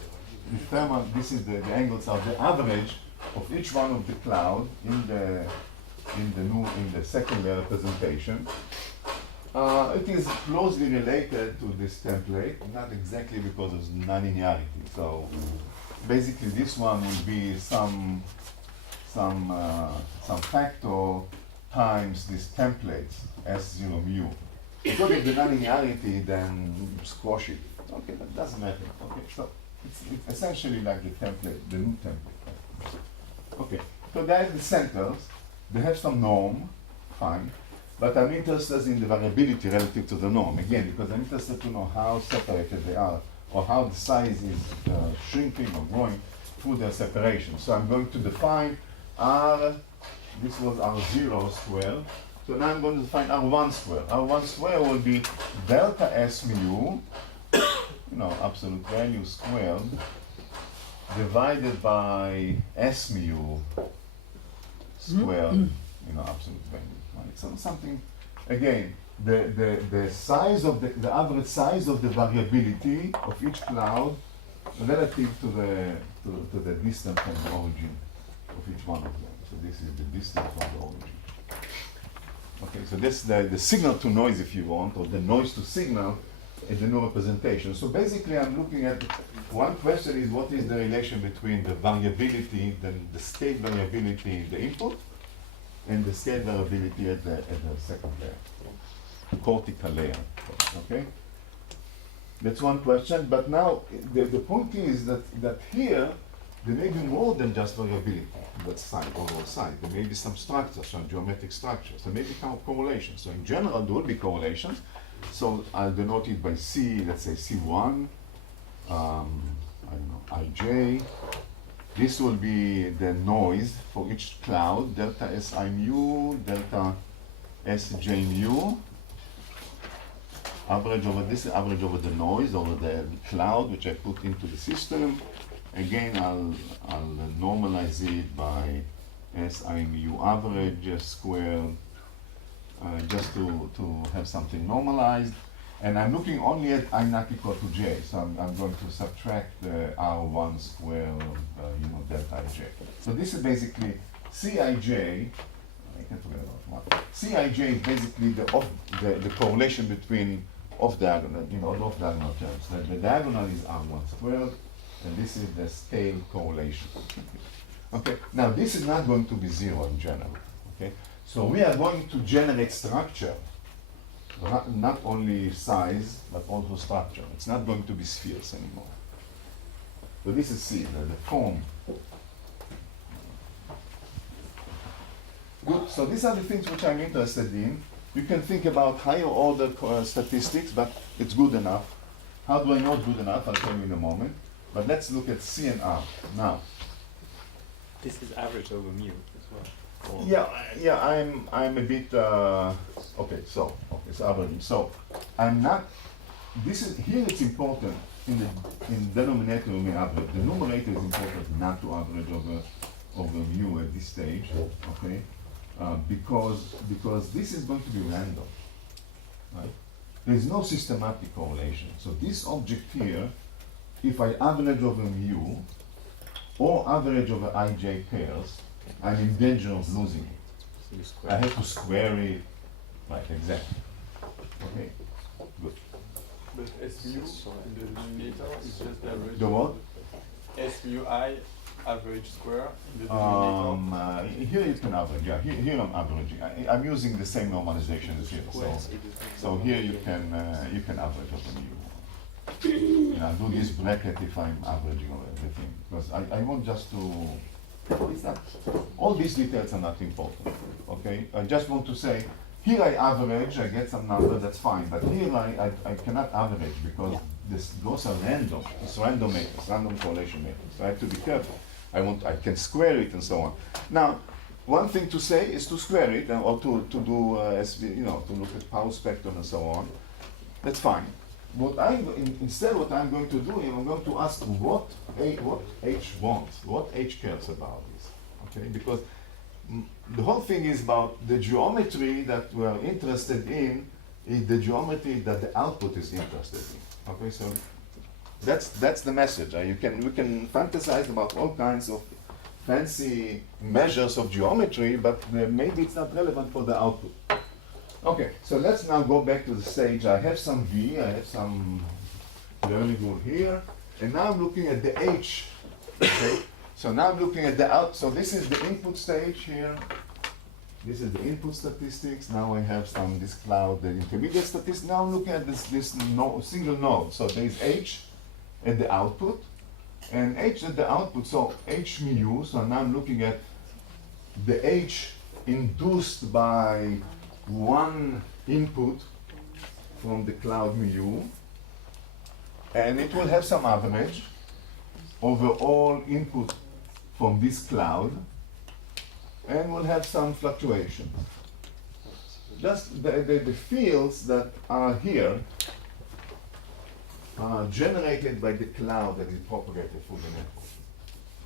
This is the angles are the average of each one of the cloud in the second representation. It is closely related to this template, not exactly because of nonlinearity. So basically, this one will be some factor times this template S0 mu. Because of the nonlinearity, then squash it. Okay, that doesn't matter. Okay, so it's essentially like the template, the new template. Okay, so there's the centers. They have some norm, fine. But I'm interested in the variability relative to the norm, again, because I'm interested to know how separated they are, or how the size is shrinking or growing through their separation. So I'm going to define R, this was R0 square, so now I'm going to define R1 square. R1 square will be delta S mu, you know, absolute value squared, divided by S mu squared, you know, absolute value. Right? So something, again, the size of the average size of the variability of each cloud relative to the distance from the origin of each one of them. So this is the distance from the origin. Okay, so this is the signal to noise, if you want, or the noise to signal in the new representation. So basically, I'm looking at one question is what is the relation between the variability, the state variability in the input, and the state variability at the second layer, cortical layer. Okay, that's one question. But now the point is that here there may be more than just variability on that side, overall side. There may be some structures, some geometric structures. There may be some correlations. So in general, there will be correlations. So I'll denote it by C, let's say C1, I don't know, IJ. This will be the noise for each cloud, delta Si mu, delta Sj mu. Average over this, average over the noise, over the cloud, which I put into the system. Again, I'll normalize it by Si mu average squared, just to have something normalized. And I'm looking only at I not equal to j, so I'm going to subtract the R1 square, delta ij. So this is basically Cij, I can't forget about one. Cij is basically the correlation between off diagonal, off diagonal terms. The diagonal is R1 squared, and this is the scale correlation. Okay, now this is not going to be zero in general. Okay, so we are going to generate structure, not only size, but also structure. It's not going to be spheres anymore. So this is C, the form. Good, so these are the things which I'm interested in. You can think about higher order statistics, but it's good enough. How do I know it's good enough? I'll tell you in a moment. But let's look at C and R now. This is average over mu as well. Or I'm a bit okay. So average. So I'm not. This is here. It's important in denominator we average. The numerator is important not to average over mu at this stage. Okay, because this is going to be random. Right? There's no systematic correlation. So this object here, if I average over mu or average over ij pairs, I'm in danger of losing it. so you I square. have to square it. Right, exactly. Okay, good. But S mu in the denominator is just the average. The what? S mu I average square in the denominator. Here you can average. Yeah, here I'm averaging. I'm using the same normalization as here. So here you can average over mu. Do this bracket if I'm averaging over everything, because I want just to. It's not. All these details are not important. Okay, I just want to say here I average, I get some number, that's fine. But here I cannot average because those are random. It's random matrix, random correlation matrix. So I have to be careful. I can square it and so on. Now, one thing to say is to square it or to do to look at power spectrum and so on. That's fine. Instead, what I'm going to do is I'm going to ask what H wants, what H cares about this. Okay, because the whole thing is about the geometry that we're interested in is the geometry that the output is interested in. Okay, so that's the message. We can fantasize about all kinds of fancy measures of geometry, but maybe it's not relevant for the output. Okay, so let's now go back to the stage. I have some V, I have some learning rule here, and now I'm looking at the H. Okay, so now I'm looking at the out. So this is the input stage here. This is the input statistics. Now I have this cloud, the intermediate statistics. Now I'm looking at this single node. So there is H at the output, and H at the output. So H mu. So now I'm looking at the H induced by one input from the cloud mu, and it will have some average over all input from this cloud, and will have some fluctuation. Just the fields that are here are generated by the cloud that is propagated through the network.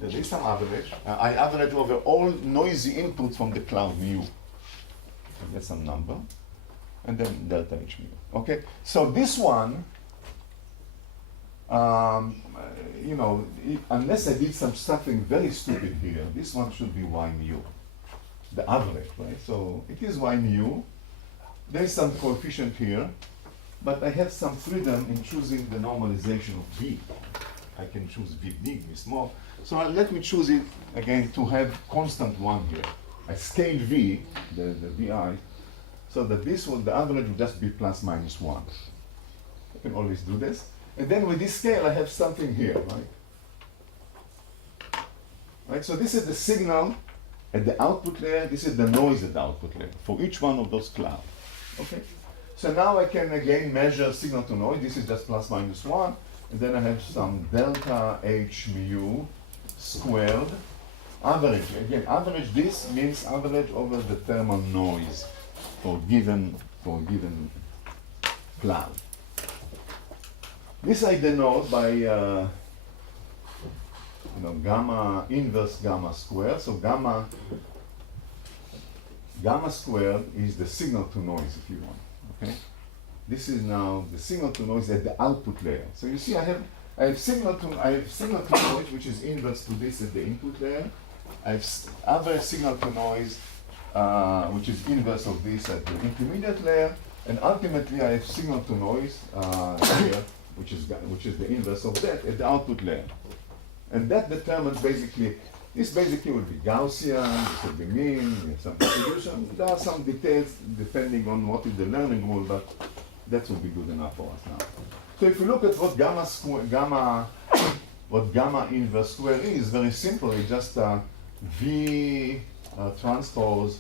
There is some average. I average over all noisy inputs from the cloud mu. I get some number, and then delta H mu. Okay, so this one, unless I did something very stupid here, this one should be Y mu, the average, right? So it is Y mu. There is some coefficient here, but I have some freedom in choosing the normalization of V. I can choose V big, V small. So let me choose it again to have constant one here. I scale V, the VI, so that the average will just be plus minus 1. I can always do this. And then with this scale, I have something here, right? So this is the signal at the output layer. This is the noise at the output layer for each one of those clouds. Okay. So now I can again measure signal to noise. This is just plus minus 1. And then I have some delta H mu squared. Average, again, average this means average over the thermal noise for given cloud. This I denote by gamma inverse gamma squared. So gamma squared is the signal to noise, if you want. Okay, this is now the signal to noise at the output layer. So you see, I have signal to noise, which is inverse to this at the input layer. I have average signal to noise, which is inverse of this at the intermediate layer, And ultimately, I have signal to noise here, which is the inverse of that at the output layer. And that determines basically, this basically will be Gaussian, this will be mean, some distribution. There are some details depending on what is the learning rule, but that will be good enough for us now. So if you look at what gamma inverse square is, very simple, it's just V transpose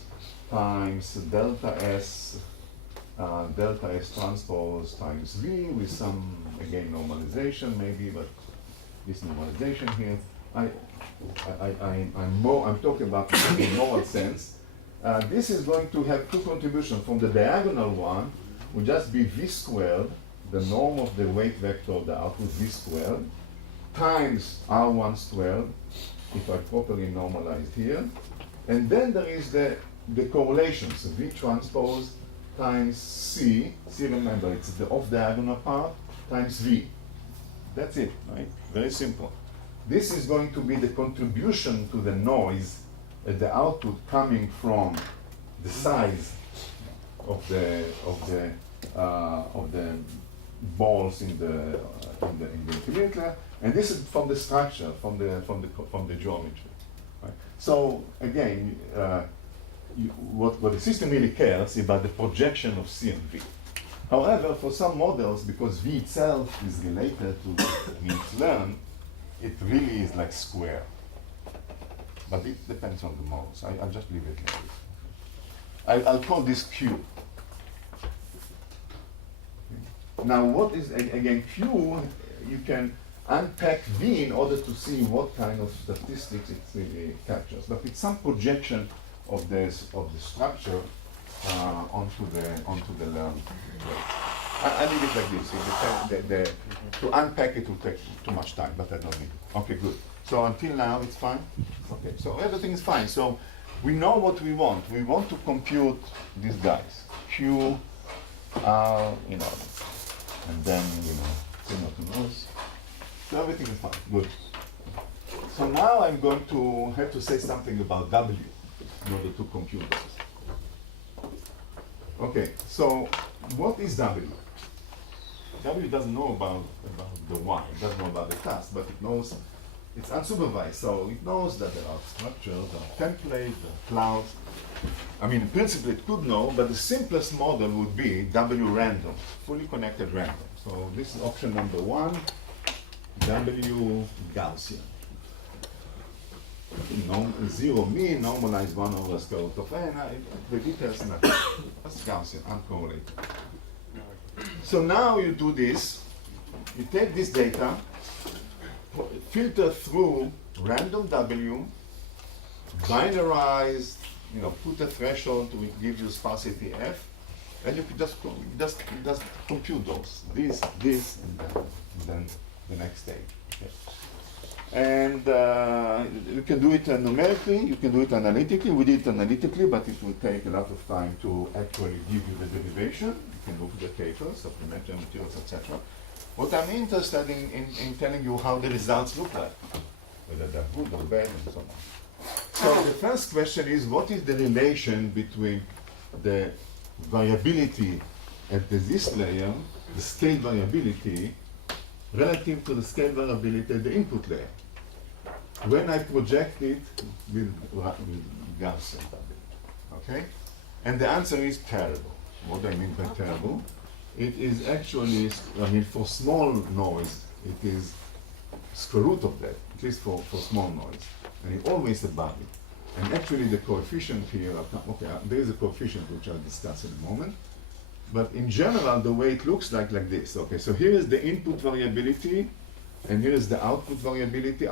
times delta S transpose times V with some, again, normalization maybe, but this normalization here, I'm talking about in the normal sense. This is going to have two contributions. From the diagonal one, will just be V squared, the norm of the weight vector of the output V squared, times R1 squared, if I properly normalize here. And then there is the correlation, so V transpose times C, remember, it's the off-diagonal part, times V. That's it, right? Very simple. This is going to be the contribution to the noise at the output coming from the size of the balls in the intermediate layer, and this is from the structure, from the geometry. Right? So again, what the system really cares is about the projection of C and V. However, for some models, because V itself is related to means learned, it really is like square. But it depends on the models. I'll just leave it like this. I'll call this Q. Now, what is, again, Q, you can unpack V in order to see what kind of statistics it really captures. But it's some projection of the structure onto the learned. I leave it like this. To unpack it will take too much time, but I don't need it. Okay, good. So until now, it's fine? Okay, so everything is fine. So we know what we want. We want to compute these guys. Q, R, and then, similar to those. So everything is fine, good. So now I'm going to have to say something about W in order to compute those. Okay, so what is W? W doesn't know about the Y, it doesn't know about the task, but it knows it's unsupervised, so it knows that there are structures, there are templates, there are clouds. I mean, in principle it could know, but the simplest model would be W random, fully connected random. So this is option number 1, W Gaussian. Zero mean, normalized 1 over square root of n, the details matter. That's Gaussian, uncorrelated. So now you do this, you take this data, filter through random W, binarize, put a threshold to give you sparsity F, and you can just compute those, this, and then the next stage. Okay. And you can do it numerically, you can do it analytically. We did it analytically, but it will take a lot of time to actually give you the derivation. You can look at the papers, supplementary materials, etc. What I'm interested in telling you how the results look like, whether they're good or bad, and so on. So the first question is, what is the relation between the variability at this layer, the scale variability, relative to the scale variability at the input layer, when I project it with Gaussian W, okay? And the answer is terrible. What do I mean by terrible? It is actually, for small noise, it is square root of that, at least for small noise. And it's always above it. And actually the coefficient here, there is a coefficient which I'll discuss in a moment. But in general, the way it looks like this. Okay, so here is the input variability, and here is the output variability.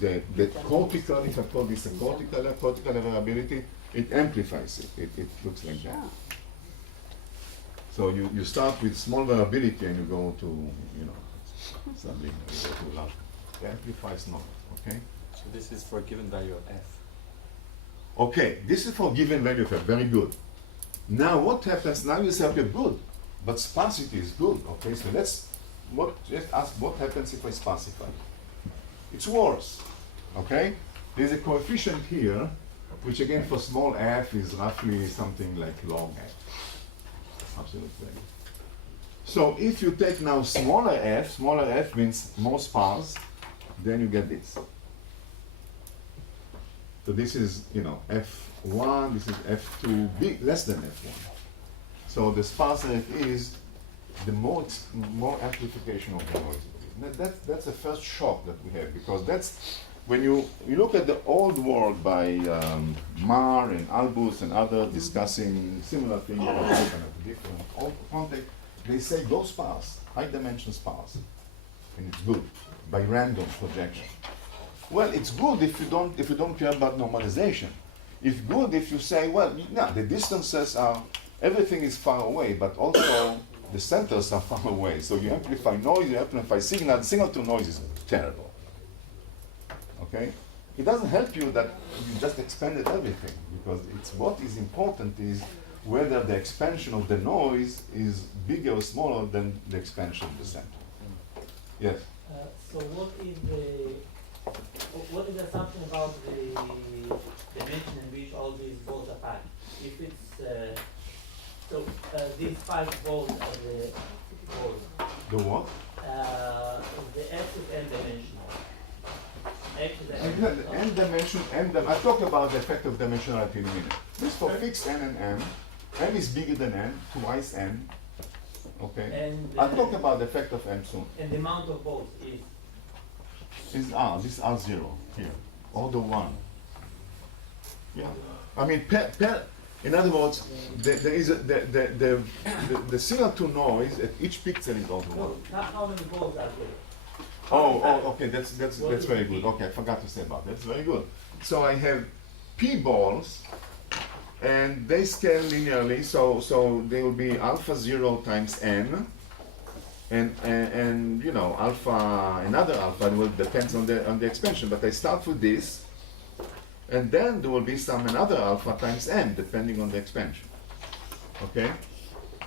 The cortical, if I call this a cortical variability, it amplifies it. It looks like that. So you start with small variability and you go to, something, you go to large. It amplifies noise, okay? So this is for a given value of f. Okay, this is for a given value of f, very good. Now what happens, now you say, okay, good, but sparsity is good, okay? So let's ask what happens if I sparsify. It's worse, okay? There's a coefficient here, which again for small f is roughly something like log f. absolute value. So if you take now smaller f means more sparse, then you get this. So this is, you know, f1, this is f2, less than f1. So the sparser it is, the more amplification of the noise. That's the first shock that we have, because that's when you look at the old world by Marr and Albus and others discussing similar things, kind of different context, they say go sparse, high dimension sparse, and it's good by random projection. Well, it's good if you don't care about normalization. It's good if you say, well, yeah, the distances are, everything is far away, but also the centers are far away. So you amplify noise, you amplify signal. The signal to noise is terrible. Okay? It doesn't help you that you just expanded everything, because it's what is important is whether the expansion of the noise is bigger or smaller than the expansion of the center. Yes? So what is the assumption about the dimension in which all these volts are packed? If it's these 5 volts are the volts. The what? The X is n-dimensional. X is N-dimension, I'll talk about the effect of dimensionality in a minute. This for fixed n and m. M is bigger than n, twice n. Okay? And I'll talk about the effect of m soon. And the amount of volts is R, this is R0 here, or the 1. Yeah. I mean, in other words, there is the signal to noise at each pixel is order 1. no, how many volts are there? Oh, okay, that's very good. Okay, I forgot to say about that. That's very good. So I have p balls, and they scale linearly, so they will be alpha 0 times n, and you know, alpha, another alpha will depends on the expansion. But I start with this, and then there will be another alpha times n depending on the expansion. Okay,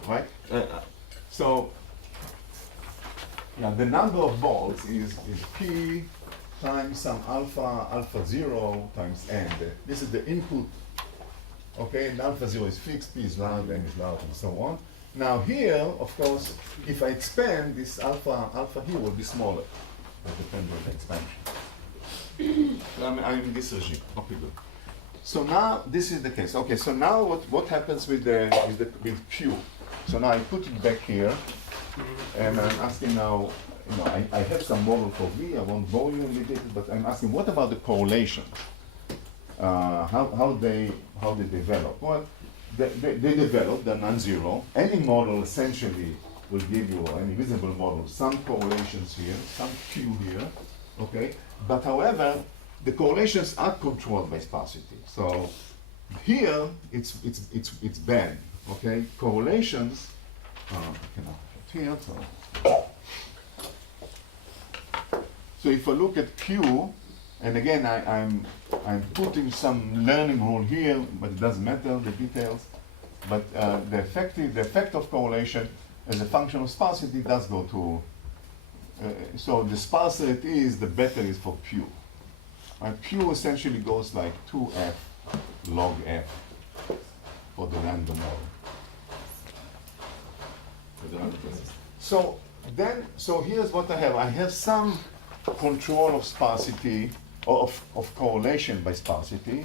right? So yeah, the number of balls is p times some alpha 0 times n. This is the input. Okay, and alpha 0 is fixed, p is loud, n is loud, and so on. Now here, of course, if I expand, this alpha here will be smaller. It depends on the expansion. I'm in this regime. Okay, good. So now this is the case. Okay, so now what happens with Q? So now I put it back here, and I'm asking now, you know, I have some model for V. I won't bore you with it, but I'm asking, what about the correlation? How they develop? Well, they develop, they're non-zero. Any model essentially will give you, any visible model, some correlations here, some Q here, okay? But however, the correlations are controlled by sparsity. So here, it's bad, okay? Correlations, I cannot put here, so if I look at Q, and again, I'm putting some learning rule here, but it doesn't matter, the details. But the effect of correlation as a function of sparsity does go to, so the sparser it is, the better it is for Q. Q essentially goes like 2f log f for the random model. So here's what I have. I have some control of sparsity, or of correlation by sparsity,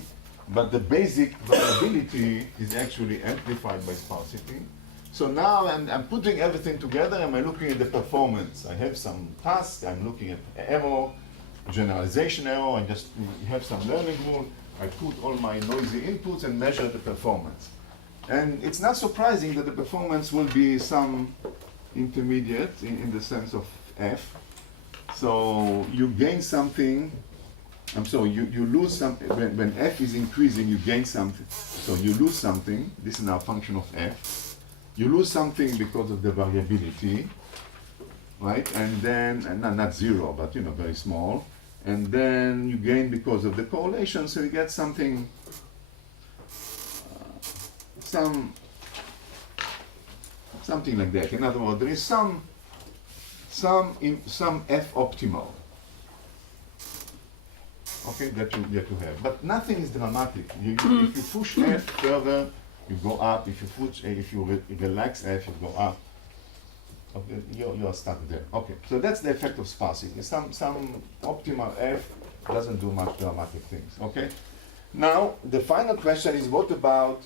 but the basic variability is actually amplified by sparsity. So now I'm putting everything together and I'm looking at the performance. I have some tasks, I'm looking at error, generalization error, I just have some learning rule. I put all my noisy inputs and measure the performance. And it's not surprising that the performance will be some intermediate in the sense of f. So you gain something, you lose something. When f is increasing, you gain something. So you lose something. This is now a function of f. You lose something because of the variability, right? And then, not zero, but you know, very small. And then you gain because of the correlation, so you get something, something like that. In other words, there is some f optimal, okay, that you have, but nothing is dramatic. If you push f further, you go up. If you relax f, you go up. Okay, you're stuck there. Okay, so that's the effect of sparsity. Some optimal f doesn't do much dramatic things. Okay. Now the final question is what about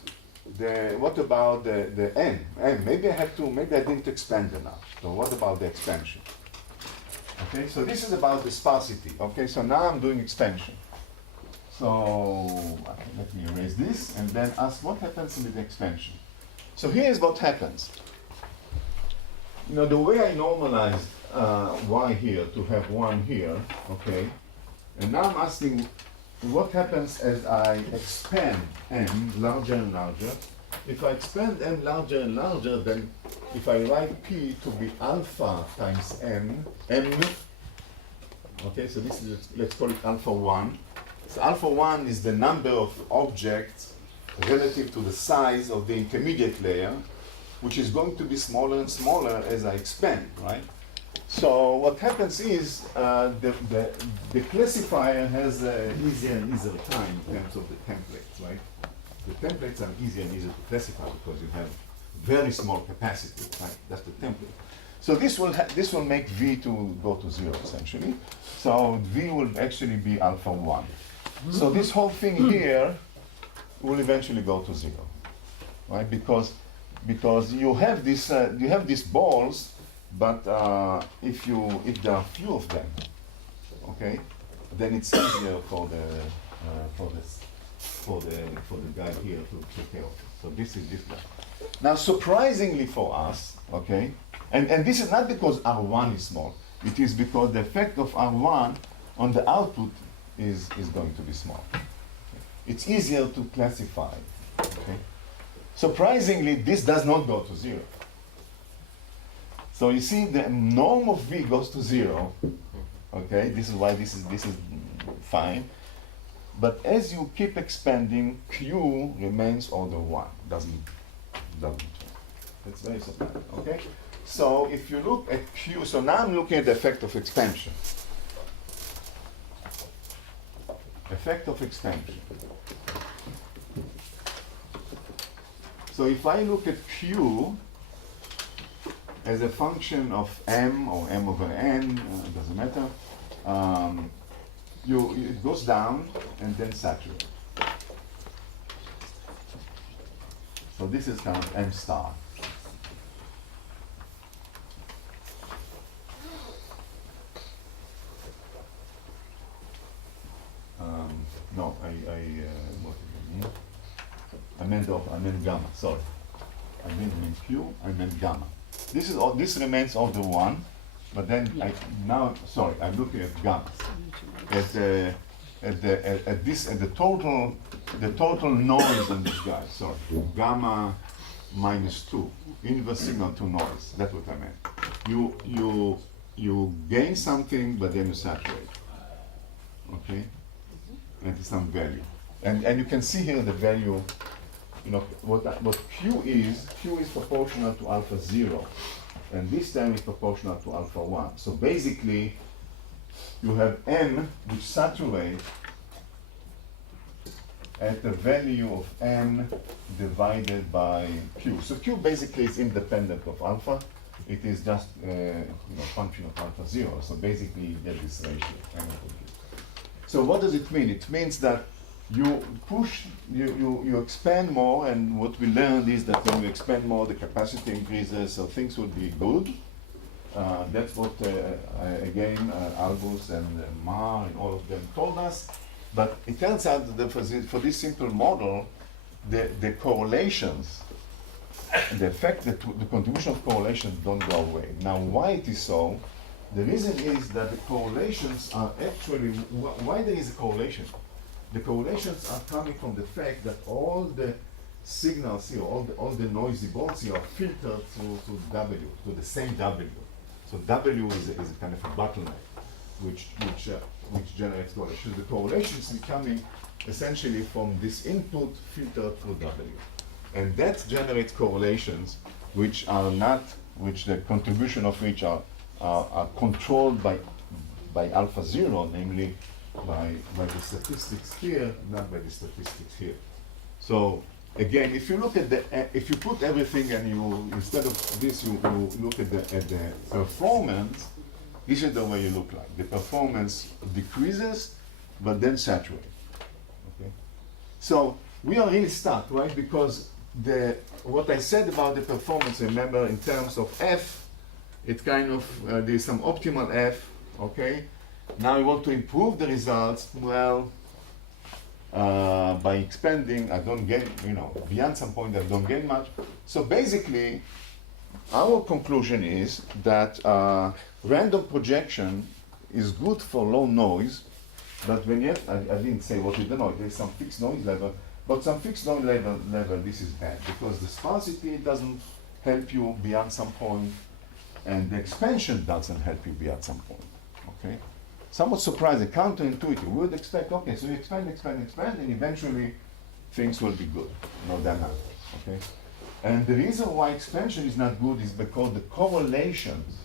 the n? And maybe I didn't expand enough. So what about the expansion? Okay, so this is about the sparsity. Okay, so now I'm doing expansion. So let me erase this and then ask what happens with the expansion. So here's what happens. You know, the way I normalized y here to have 1 here, okay, and now I'm asking what happens as I expand m larger and larger. If I expand m larger and larger, then if I write p to be alpha times m, okay, so this is, let's call it alpha 1. So alpha 1 is the number of objects relative to the size of the intermediate layer, which is going to be smaller and smaller as I expand, right? So what happens is the classifier has easier and easier time in terms of the templates, right? The templates are easier and easier to classify because you have very small capacity, right? That's the template. So this will make v to go to 0 essentially. So v will actually be alpha 1. So this whole thing here will eventually go to 0, right? Because you have these balls, but if there are few of them, okay, then it's easier for the guy here to take care of it. So this is this guy. Now, surprisingly for us, okay, and this is not because R1 is small. It is because the effect of R1 on the output is going to be small. It's easier to classify. Okay. Surprisingly, this does not go to 0. So you see, the norm of v goes to 0. Okay, this is why this is fine. But as you keep expanding, q remains order 1. Doesn't change. That's very surprising. Okay. So if you look at q, so now I'm looking at the effect of expansion. Effect of expansion. So if I look at q as a function of m or m over n, doesn't matter, it goes down and then saturates. So this is kind of m star. No, I meant gamma. Sorry, I meant q. I meant gamma. This remains order 1, but then I'm looking at gamma. At the total noise on this guy. Sorry, gamma minus 2, inverse signal to noise. That's what I meant. You gain something, but then you saturate. Okay. At some value, and you can see here the value. You know what q is proportional to alpha 0, and this term is proportional to alpha 1. So basically, you have m which saturates at the value of m divided by q. So q basically is independent of alpha. It is just function of alpha 0. So basically, you get this ratio. M over q. So what does it mean? It means that you expand more, and what we learned is that when we expand more, the capacity increases, so things will be good. That's what, again, Albus and Mar and all of them told us. But it turns out that for this simple model, the correlations, the effect, the contribution of correlations don't go away. Now, why it is so? The reason is that the correlations are actually, why there is a correlation? The correlations are coming from the fact that all the signals here, all the noisy balls here are filtered to W, to the same W. So W is a kind of a bottleneck which generates correlations. The correlations are coming essentially from this input filtered through W. And that generates correlations which the contribution of which are controlled by alpha 0, namely by the statistics here, not by the statistics here. So again, if you look at the, if you put everything and you, instead of this, you look at the performance, this is the way you look like. The performance decreases, but then saturates. Okay? So we are really stuck, right? Because what I said about the performance, remember, in terms of F, it kind of, there's some optimal F, okay? Now we want to improve the results, well, by expanding, I don't gain, beyond some point I don't gain much. So basically, our conclusion is that random projection is good for low noise, but when you have, I didn't say what is the noise, there's some fixed noise level, but some fixed noise level, this is bad, because the sparsity doesn't help you beyond some point, and the expansion doesn't help you beyond some point, okay? Somewhat surprising, counterintuitive. We would expect, okay, so you expand, and eventually things will be good. No, they're not, okay? And the reason why expansion is not good is because the correlations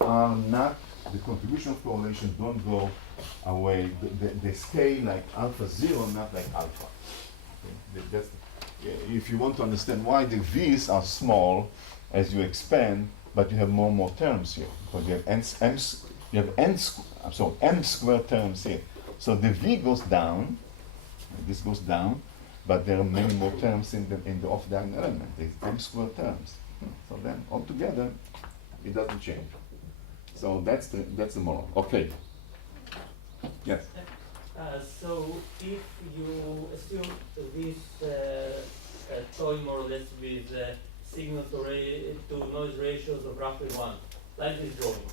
are not, the contribution of correlation don't go away. They scale like alpha 0, not like alpha. Okay? If you want to understand why the V's are small as you expand, but you have more terms here, because you have m squared terms here. So the V goes down, this goes down, but there are many more terms in the off-diagonal element. There's m squared terms. So then altogether, it doesn't change. So that's the moral. Okay. Yes. So if you assume this toy more or less with signal to noise ratios of roughly 1, like this drawing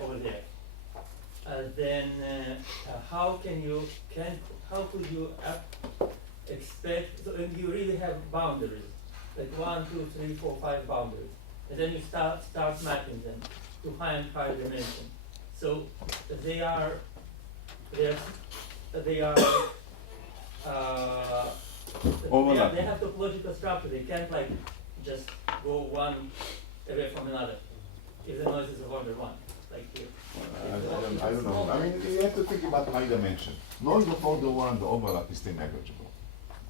over there, then how could you expect? So and you really have boundaries, like 1, 2, 3, 4, 5 boundaries, and then you start mapping them to higher and higher dimension. So they are Overlapping. they have topological structure. They can't like just go one away from another if the noise is of order 1, like here. I don't know. I mean, you have to think about high dimension. Noise of order 1, the overlap is still negligible.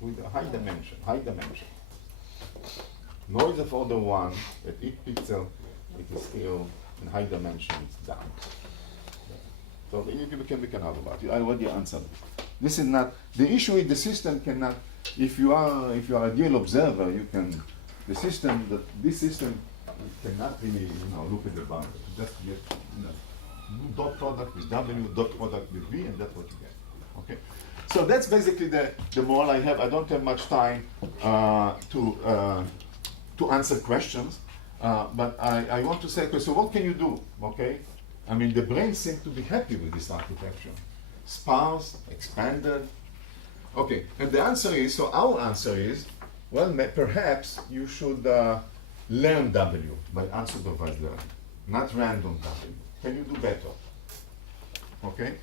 With a high dimension. Noise of order 1, at each pixel, it is still in high dimension, it's down. So we can have about it. I already answered. This is not, the issue is the system cannot, if you are a real observer, you can, this system cannot really, look at the boundary. Just get, dot product with W, dot product with V, and that's what you get. Okay. So that's basically the moral I have. I don't have much time to answer questions, but I want to say, okay, so what can you do? Okay. I mean, the brain seems to be happy with this architecture. Sparse, expanded. Okay, and the answer is, so our answer is, well, perhaps you should learn W by unsupervised learning, not random W. Can you do better? Okay?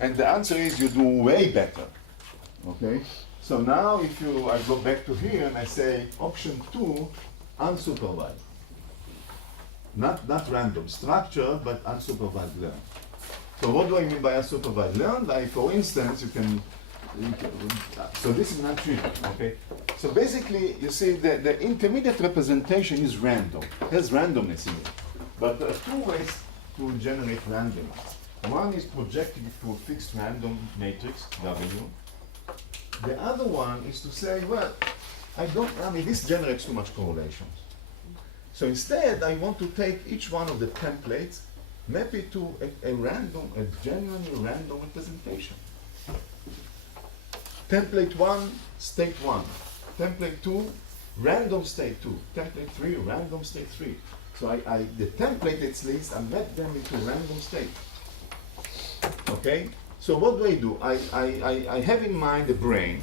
And the answer is you do way better. Okay? So now if I go back to here and I say option 2, unsupervised. Not random structure, but unsupervised learn. So what do I mean by unsupervised learn? Like for instance, so this is not trivial, okay? So basically, you see the intermediate representation is random, has randomness in it. But there are 2 ways to generate randomness. One is projecting to a fixed random matrix, W. The other one is to say, well, this generates too much correlations. So instead, I want to take each one of the templates, map it to a genuinely random representation. Template 1, state 1. Template 2, random state 2. Template 3, random state 3. So the template at least, I map them into random state. Okay? So what do? I have in mind a brain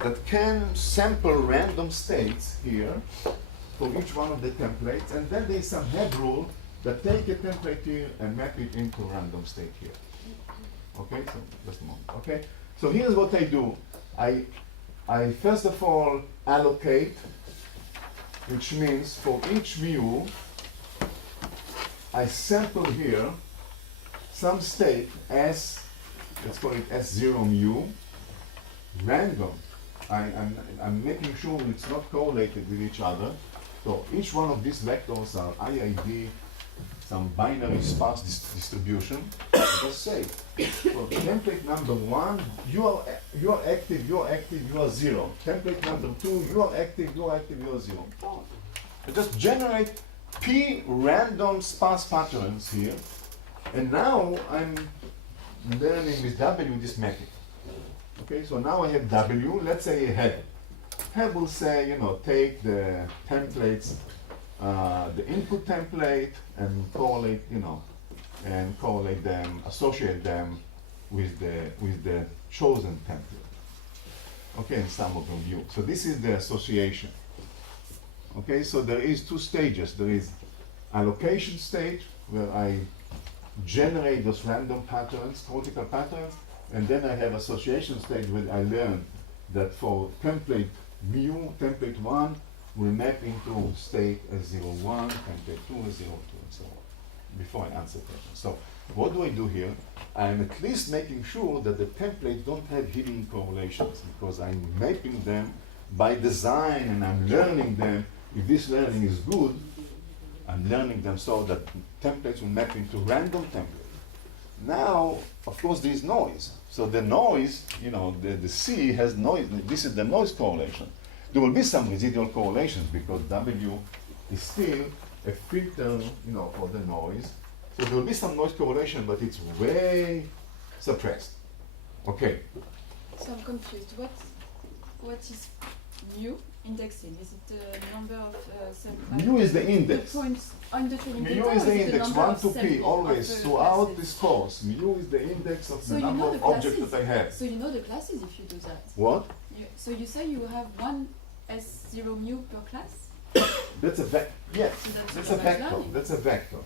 that can sample random states here for each one of the templates, and then there's some head rule that take a template here and map it into random state here. Okay, so just a moment. Okay, so here's what I do. I first of all allocate, which means for each mu, I sample here some state S, let's call it S0 mu, random. I'm making sure it's not correlated with each other. So each one of these vectors are IID, some binary sparse distribution. Just say, for template number 1, you are active, you are active, you are 0. Template number 2, you are active, you are 0. I just generate P random sparse patterns here, and now I'm learning with W this method. Okay, so now I have W, let's say a head. Head will say, take the templates, the input template, and correlate, and correlate them, associate them with the chosen template. Okay, and some of them view. So this is the association. Okay, so there is 2 stages. There is allocation stage, where I generate those random patterns, cortical patterns, and then I have association stage where I learn that for template mu, template 1 will map into state as 0, 1, template 2 as 0, 2, and so on, before I answer questions. So what do I do here? I'm at least making sure that the templates don't have hidden correlations, because I'm mapping them by design and I'm learning them. If this learning is good, I'm learning them so that templates will map into random templates. Now, of course, there is noise. So the noise, the C has noise. This is the noise correlation. There will be some residual correlations because W is still a filter, for the noise. So there will be some noise correlation, but it's way suppressed. Okay. So I'm confused. What is mu indexing? Is it the number of mu is the index. The points on the training data? Mu is the index, 1 to P, sampling always, of throughout classes? this course. Mu is the index of So the you number know of the objects classes. that I have. So you know the classes if you do that. What? So you say you have one S0 mu per class? That's a vector. Yes, So that's that's a supervised vector. learning. That's a vector.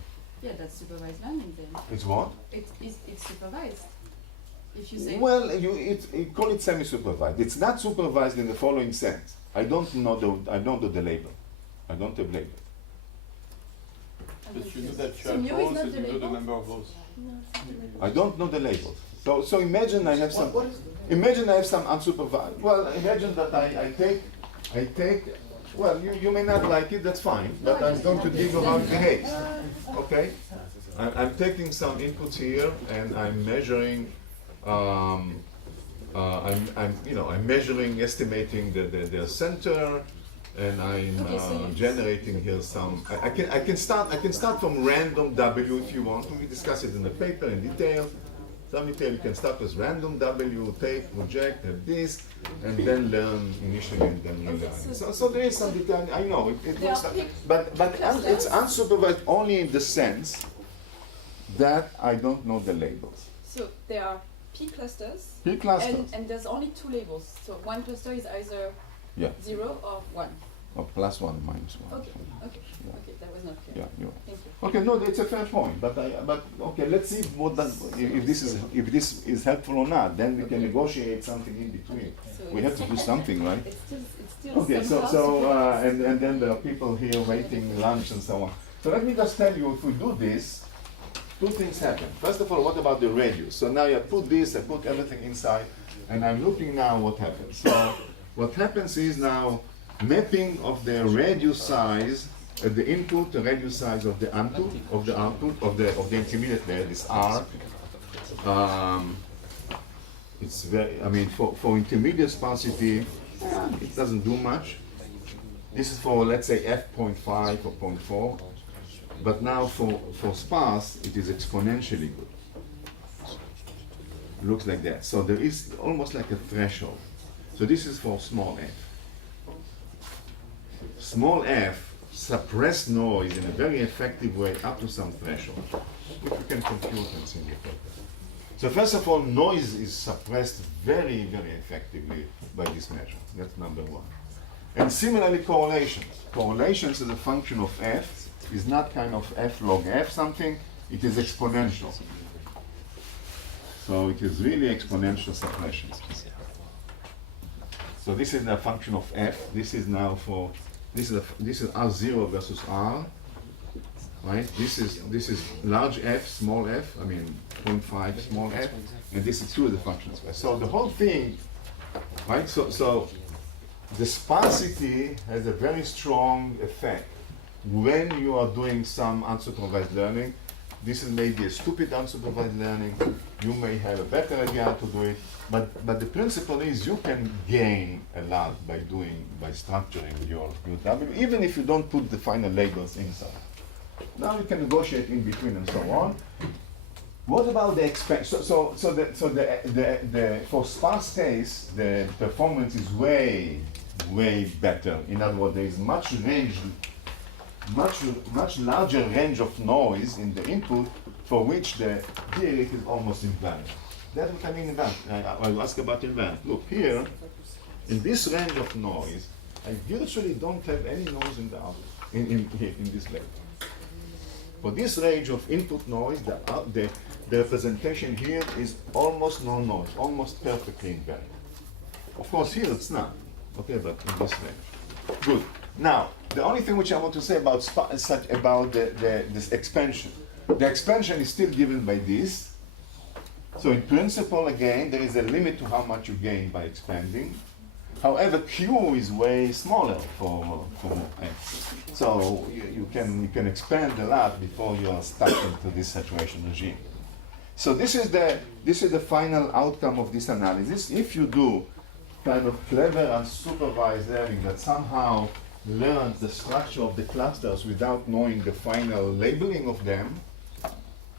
Yeah, that's supervised learning then. It's what? It's supervised. If you say Well, you call it semi-supervised. It's not supervised in the following sense. I don't know the label. I don't have label. I'm But you know confused. that you So have mu is rows not and the you know the label? number of rows. No, it's not the label. I don't know the labels. So imagine I have some. Imagine I have some unsupervised. Well, imagine that I take. Well, you may not like it. That's fine. But I'm going to give you how it behaves. Okay. I'm taking some inputs here and I'm measuring. I'm measuring, estimating the center, and I'm Okay, so generating here some. I can start from random W if you want. We discuss it in the paper in detail. Some detail you can start with random W, take, project, have this, and then learn initially and then relearn. So there is some detail. I know it They looks are like, but it's unsupervised only in the sense that I don't know the labels. So there are P clusters. P clusters. And there's only 2 labels. So one cluster is either Yeah. 0 or 1. Or +1, -1. Okay, that was not clear. Yeah, you're right. Thank you. Okay, no, it's a fair point, but okay, let's see if this is helpful or not. Then we can negotiate something in between. So We have to do something, right? It's still Okay, somehow and then there are people here waiting lunch and so on. So let me just tell you, if we do this, 2 things happen. First of all, what about the radius? So now I put this, I put everything inside, and I'm looking now what happens. So what happens is now mapping of the radius size at the input, the radius size of the output, of the intermediate layer, this R. It's very, for intermediate sparsity, it doesn't do much. This is for, let's say, f.5 or 0.4. But now for sparse, it is exponentially good. Looks like that. So there is almost like a threshold. So this is for small f. Small f suppress noise in a very effective way up to some threshold, which we can compute and see in the paper. So first of all, noise is suppressed very, very effectively by this measure. That's number 1. And similarly, correlations. Correlations as a function of f is not kind of f log f something, it is exponential. So it is really exponential suppression. So this is a function of f. This is now for this is R0 versus R, right? This is large f, small f. 0.5 small f, and this is 2 of the functions. So the whole thing, right? So the sparsity has a very strong effect when you are doing some unsupervised learning. This is maybe a stupid unsupervised learning. You may have a better idea to do it, but the principle is you can gain a lot by structuring your W, even if you don't put the final labels inside. Now you can negotiate in between and so on. What about the expansion? For sparse case, the performance is way better. In other words, there is much larger range of noise in the input for which the theory is almost invariant. That's what I mean invariant. I'll ask about invariant. Look here, in this range of noise, I virtually don't have any noise in the output in this level. For this range of input noise, the representation here is almost no noise, almost perfectly invariant. Of course, here it's not. Okay, but in this range. Good. Now, the only thing which I want to say about this expansion. The expansion is still given by this. So in principle, again, there is a limit to how much you gain by expanding. However, Q is way smaller for X. So you can expand a lot before you are stuck into this saturation regime. So this is the final outcome of this analysis. If you do kind of clever and supervised learning that somehow learns the structure of the clusters without knowing the final labeling of them,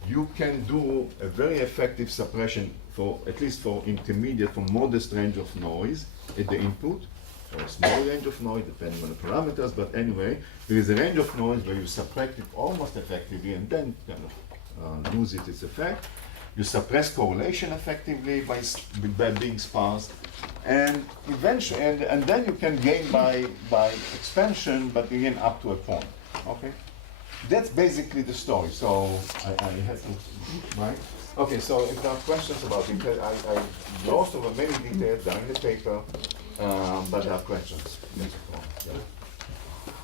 you can do a very effective suppression for, at least for intermediate, for modest range of noise at the input, or a small range of noise depending on the parameters, but anyway, there is a range of noise where you suppress it almost effectively and then kind of lose its effect. You suppress correlation effectively by being sparse, and eventually, and then you can gain by expansion, but again up to a point. Okay, that's basically the story. So I had to, right? Okay, so if there are questions about it, I glossed over many details down in the paper, but there are questions. Yes, yeah.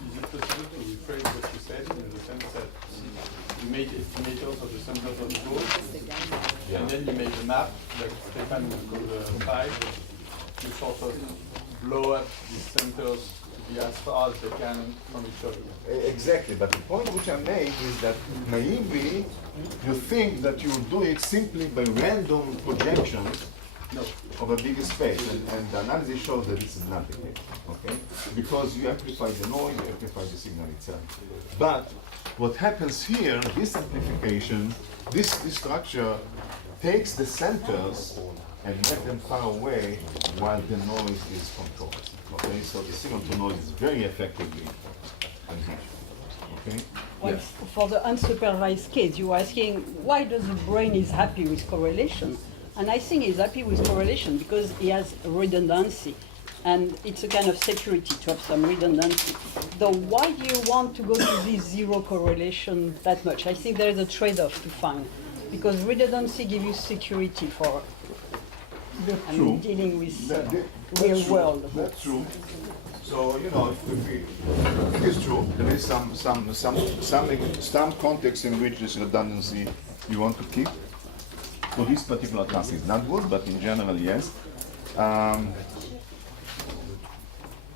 Is it possible to rephrase what you said in the sense that you made estimators of the centers of the code, and then you made a map, like Stefan would call the 5, to sort of blow up these centers to be as far as they can from each other? Exactly, but the point which I made is that naively, you think that you do it simply by random projections of a bigger space, and the analysis shows that this is not the case, okay? Because you amplify the noise, you amplify the signal itself. But what happens here, this amplification, this structure takes the centers and make them far away while the noise is controlled, okay? So the signal to noise is very effectively enhanced, okay? Well, Yes. for the unsupervised case, you are asking why does the brain is happy with correlation? And I think he's happy with correlation because he has redundancy. And it's a kind of security to have some redundancy. Though why do you want to go to this zero correlation that much? I think there is a trade-off to find. Because redundancy gives you security for dealing with real true. world. That's true. So, you know, it is true. There is some context in which this redundancy you want to keep. For this particular task is not good, but in general, yes.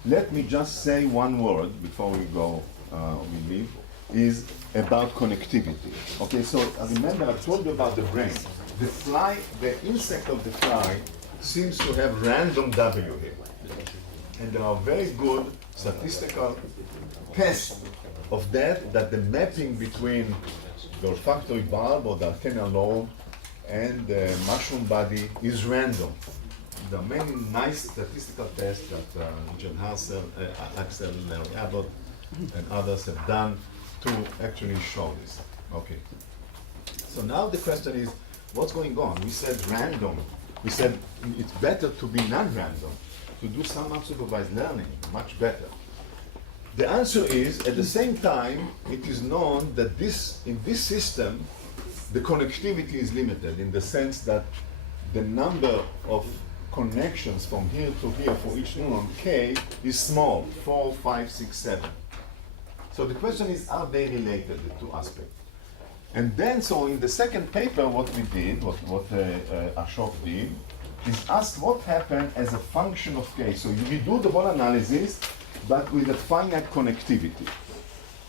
Let me just say one word before we go, we leave, is about connectivity. Okay, so remember I told you about the brain. The fly, the insect of the fly seems to have random W here. And there are very good statistical tests of that the mapping between the olfactory bulb or the antennal lobe and the mushroom body is random. There are many nice statistical tests that John Axel, Larry Abbott, and others have done to actually show this. Okay. So now the question is, what's going on? We said random. We said it's better to be non-random, to do some unsupervised learning, much better. The answer is, at the same time, it is known that in this system, the connectivity is limited in the sense that the number of connections from here to here for each neuron, K, is small, 4, 5, 6, 7. So the question is, are they related, the two aspects? And then, so in the second paper, what we did, what Ashok did, is ask what happened as a function of k. So you do the whole analysis, but with a finite connectivity.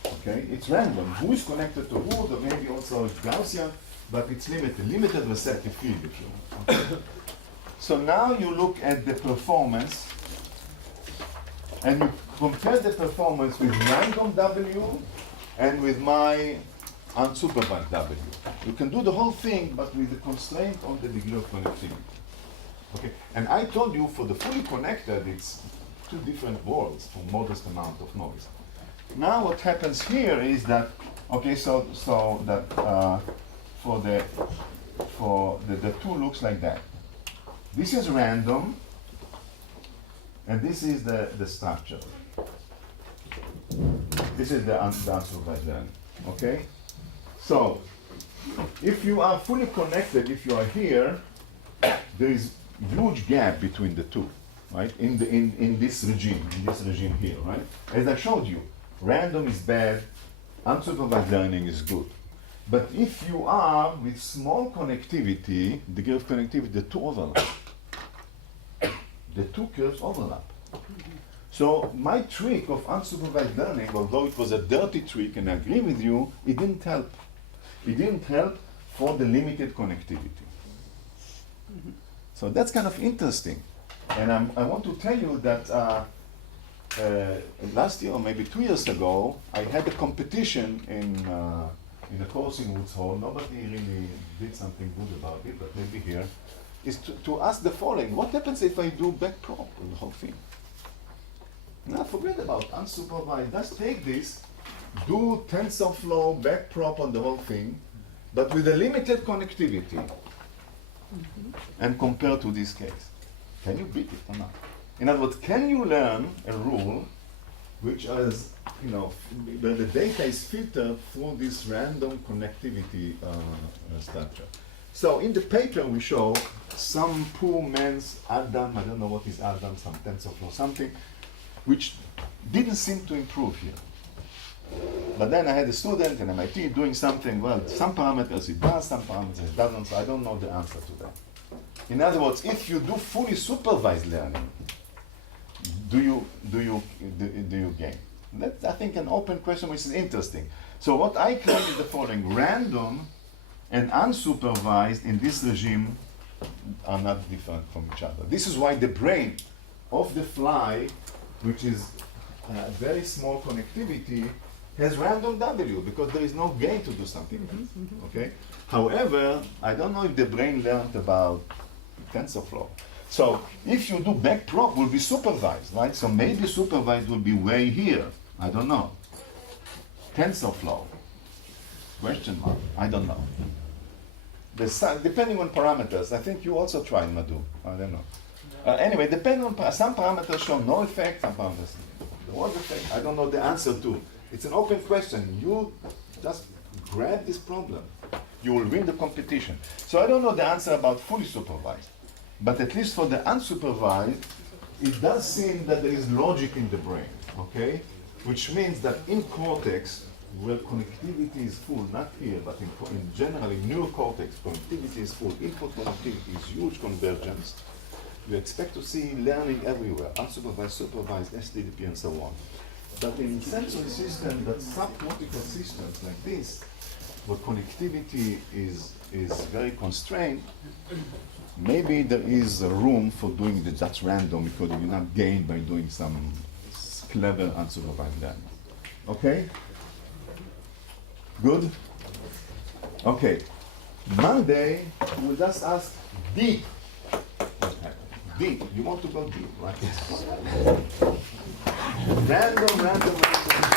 Okay, it's random. Who is connected to who? There maybe also Gaussian, but it's limited receptive field if you want. Okay? So now you look at the performance, and you compare the performance with random W and with my unsupervised W. You can do the whole thing, but with the constraint on the degree of connectivity. Okay, and I told you for the fully connected, it's two different worlds for modest amount of noise. Now what happens here is that, okay, so that for the two looks like that. This is random, and this is the structure. This is the unsupervised learning. Okay, so if you are fully connected, if you are here, there is huge gap between the two, right? In this regime here, right? As I showed you, random is bad, unsupervised learning is good. But if you are with small connectivity, degree of connectivity, the two overlap. The two curves overlap. So my trick of unsupervised learning, although it was a dirty trick, and I agree with you, it didn't help. It didn't help for the limited connectivity. So that's kind of interesting. And I want to tell you that last year, or maybe 2 years ago, I had a competition in a course in Woods Hole. Nobody really did something good about it, but maybe here, is to ask the following: what happens if I do back prop on the whole thing? Now forget about unsupervised. Just take this, do TensorFlow back prop on the whole thing, but with a limited connectivity, and compare to this case. Can you beat it or not? In other words, can you learn a rule which is, where the data is filtered through this random connectivity structure? So in the paper we show some poor man's Adam, I don't know what is Adam, some TensorFlow, something, which didn't seem to improve here. But then I had a student in MIT doing something, well, some parameters it does, some parameters it doesn't, so I don't know the answer to that. In other words, if you do fully supervised learning, do you gain? That's, I think, an open question which is interesting. So what I claim is the following: random and unsupervised in this regime are not different from each other. This is why the brain of the fly, which is very small connectivity, has random W, because there is no gain to do something else. Okay. However, I don't know if the brain learned about TensorFlow. So if you do back prop, will be supervised, right? So maybe supervised will be way here. I don't know. TensorFlow? Question mark. I don't know. Depending on parameters. I think you also tried Madhu. I don't know. Anyway, depending on some parameters show no effect, some parameters there was effect. I don't know the answer to. It's an open question. You just grab this problem. You will win the competition. So I don't know the answer about fully supervised. But at least for the unsupervised, it does seem that there is logic in the brain, okay? Which means that in cortex, where connectivity is full, not here, but in general, in neurocortex, connectivity is full, input connectivity is huge convergence. You expect to see learning everywhere, unsupervised, supervised, SDDP, and so on. But in sensory systems, that subcortical systems like this, where connectivity is very constrained, maybe there is a room for doing the just random, because you will not gain by doing some clever unsupervised learning. Okay? Good? Okay. Monday, we'll just ask deep. What happened? Deep. You want to go deep, right? Random.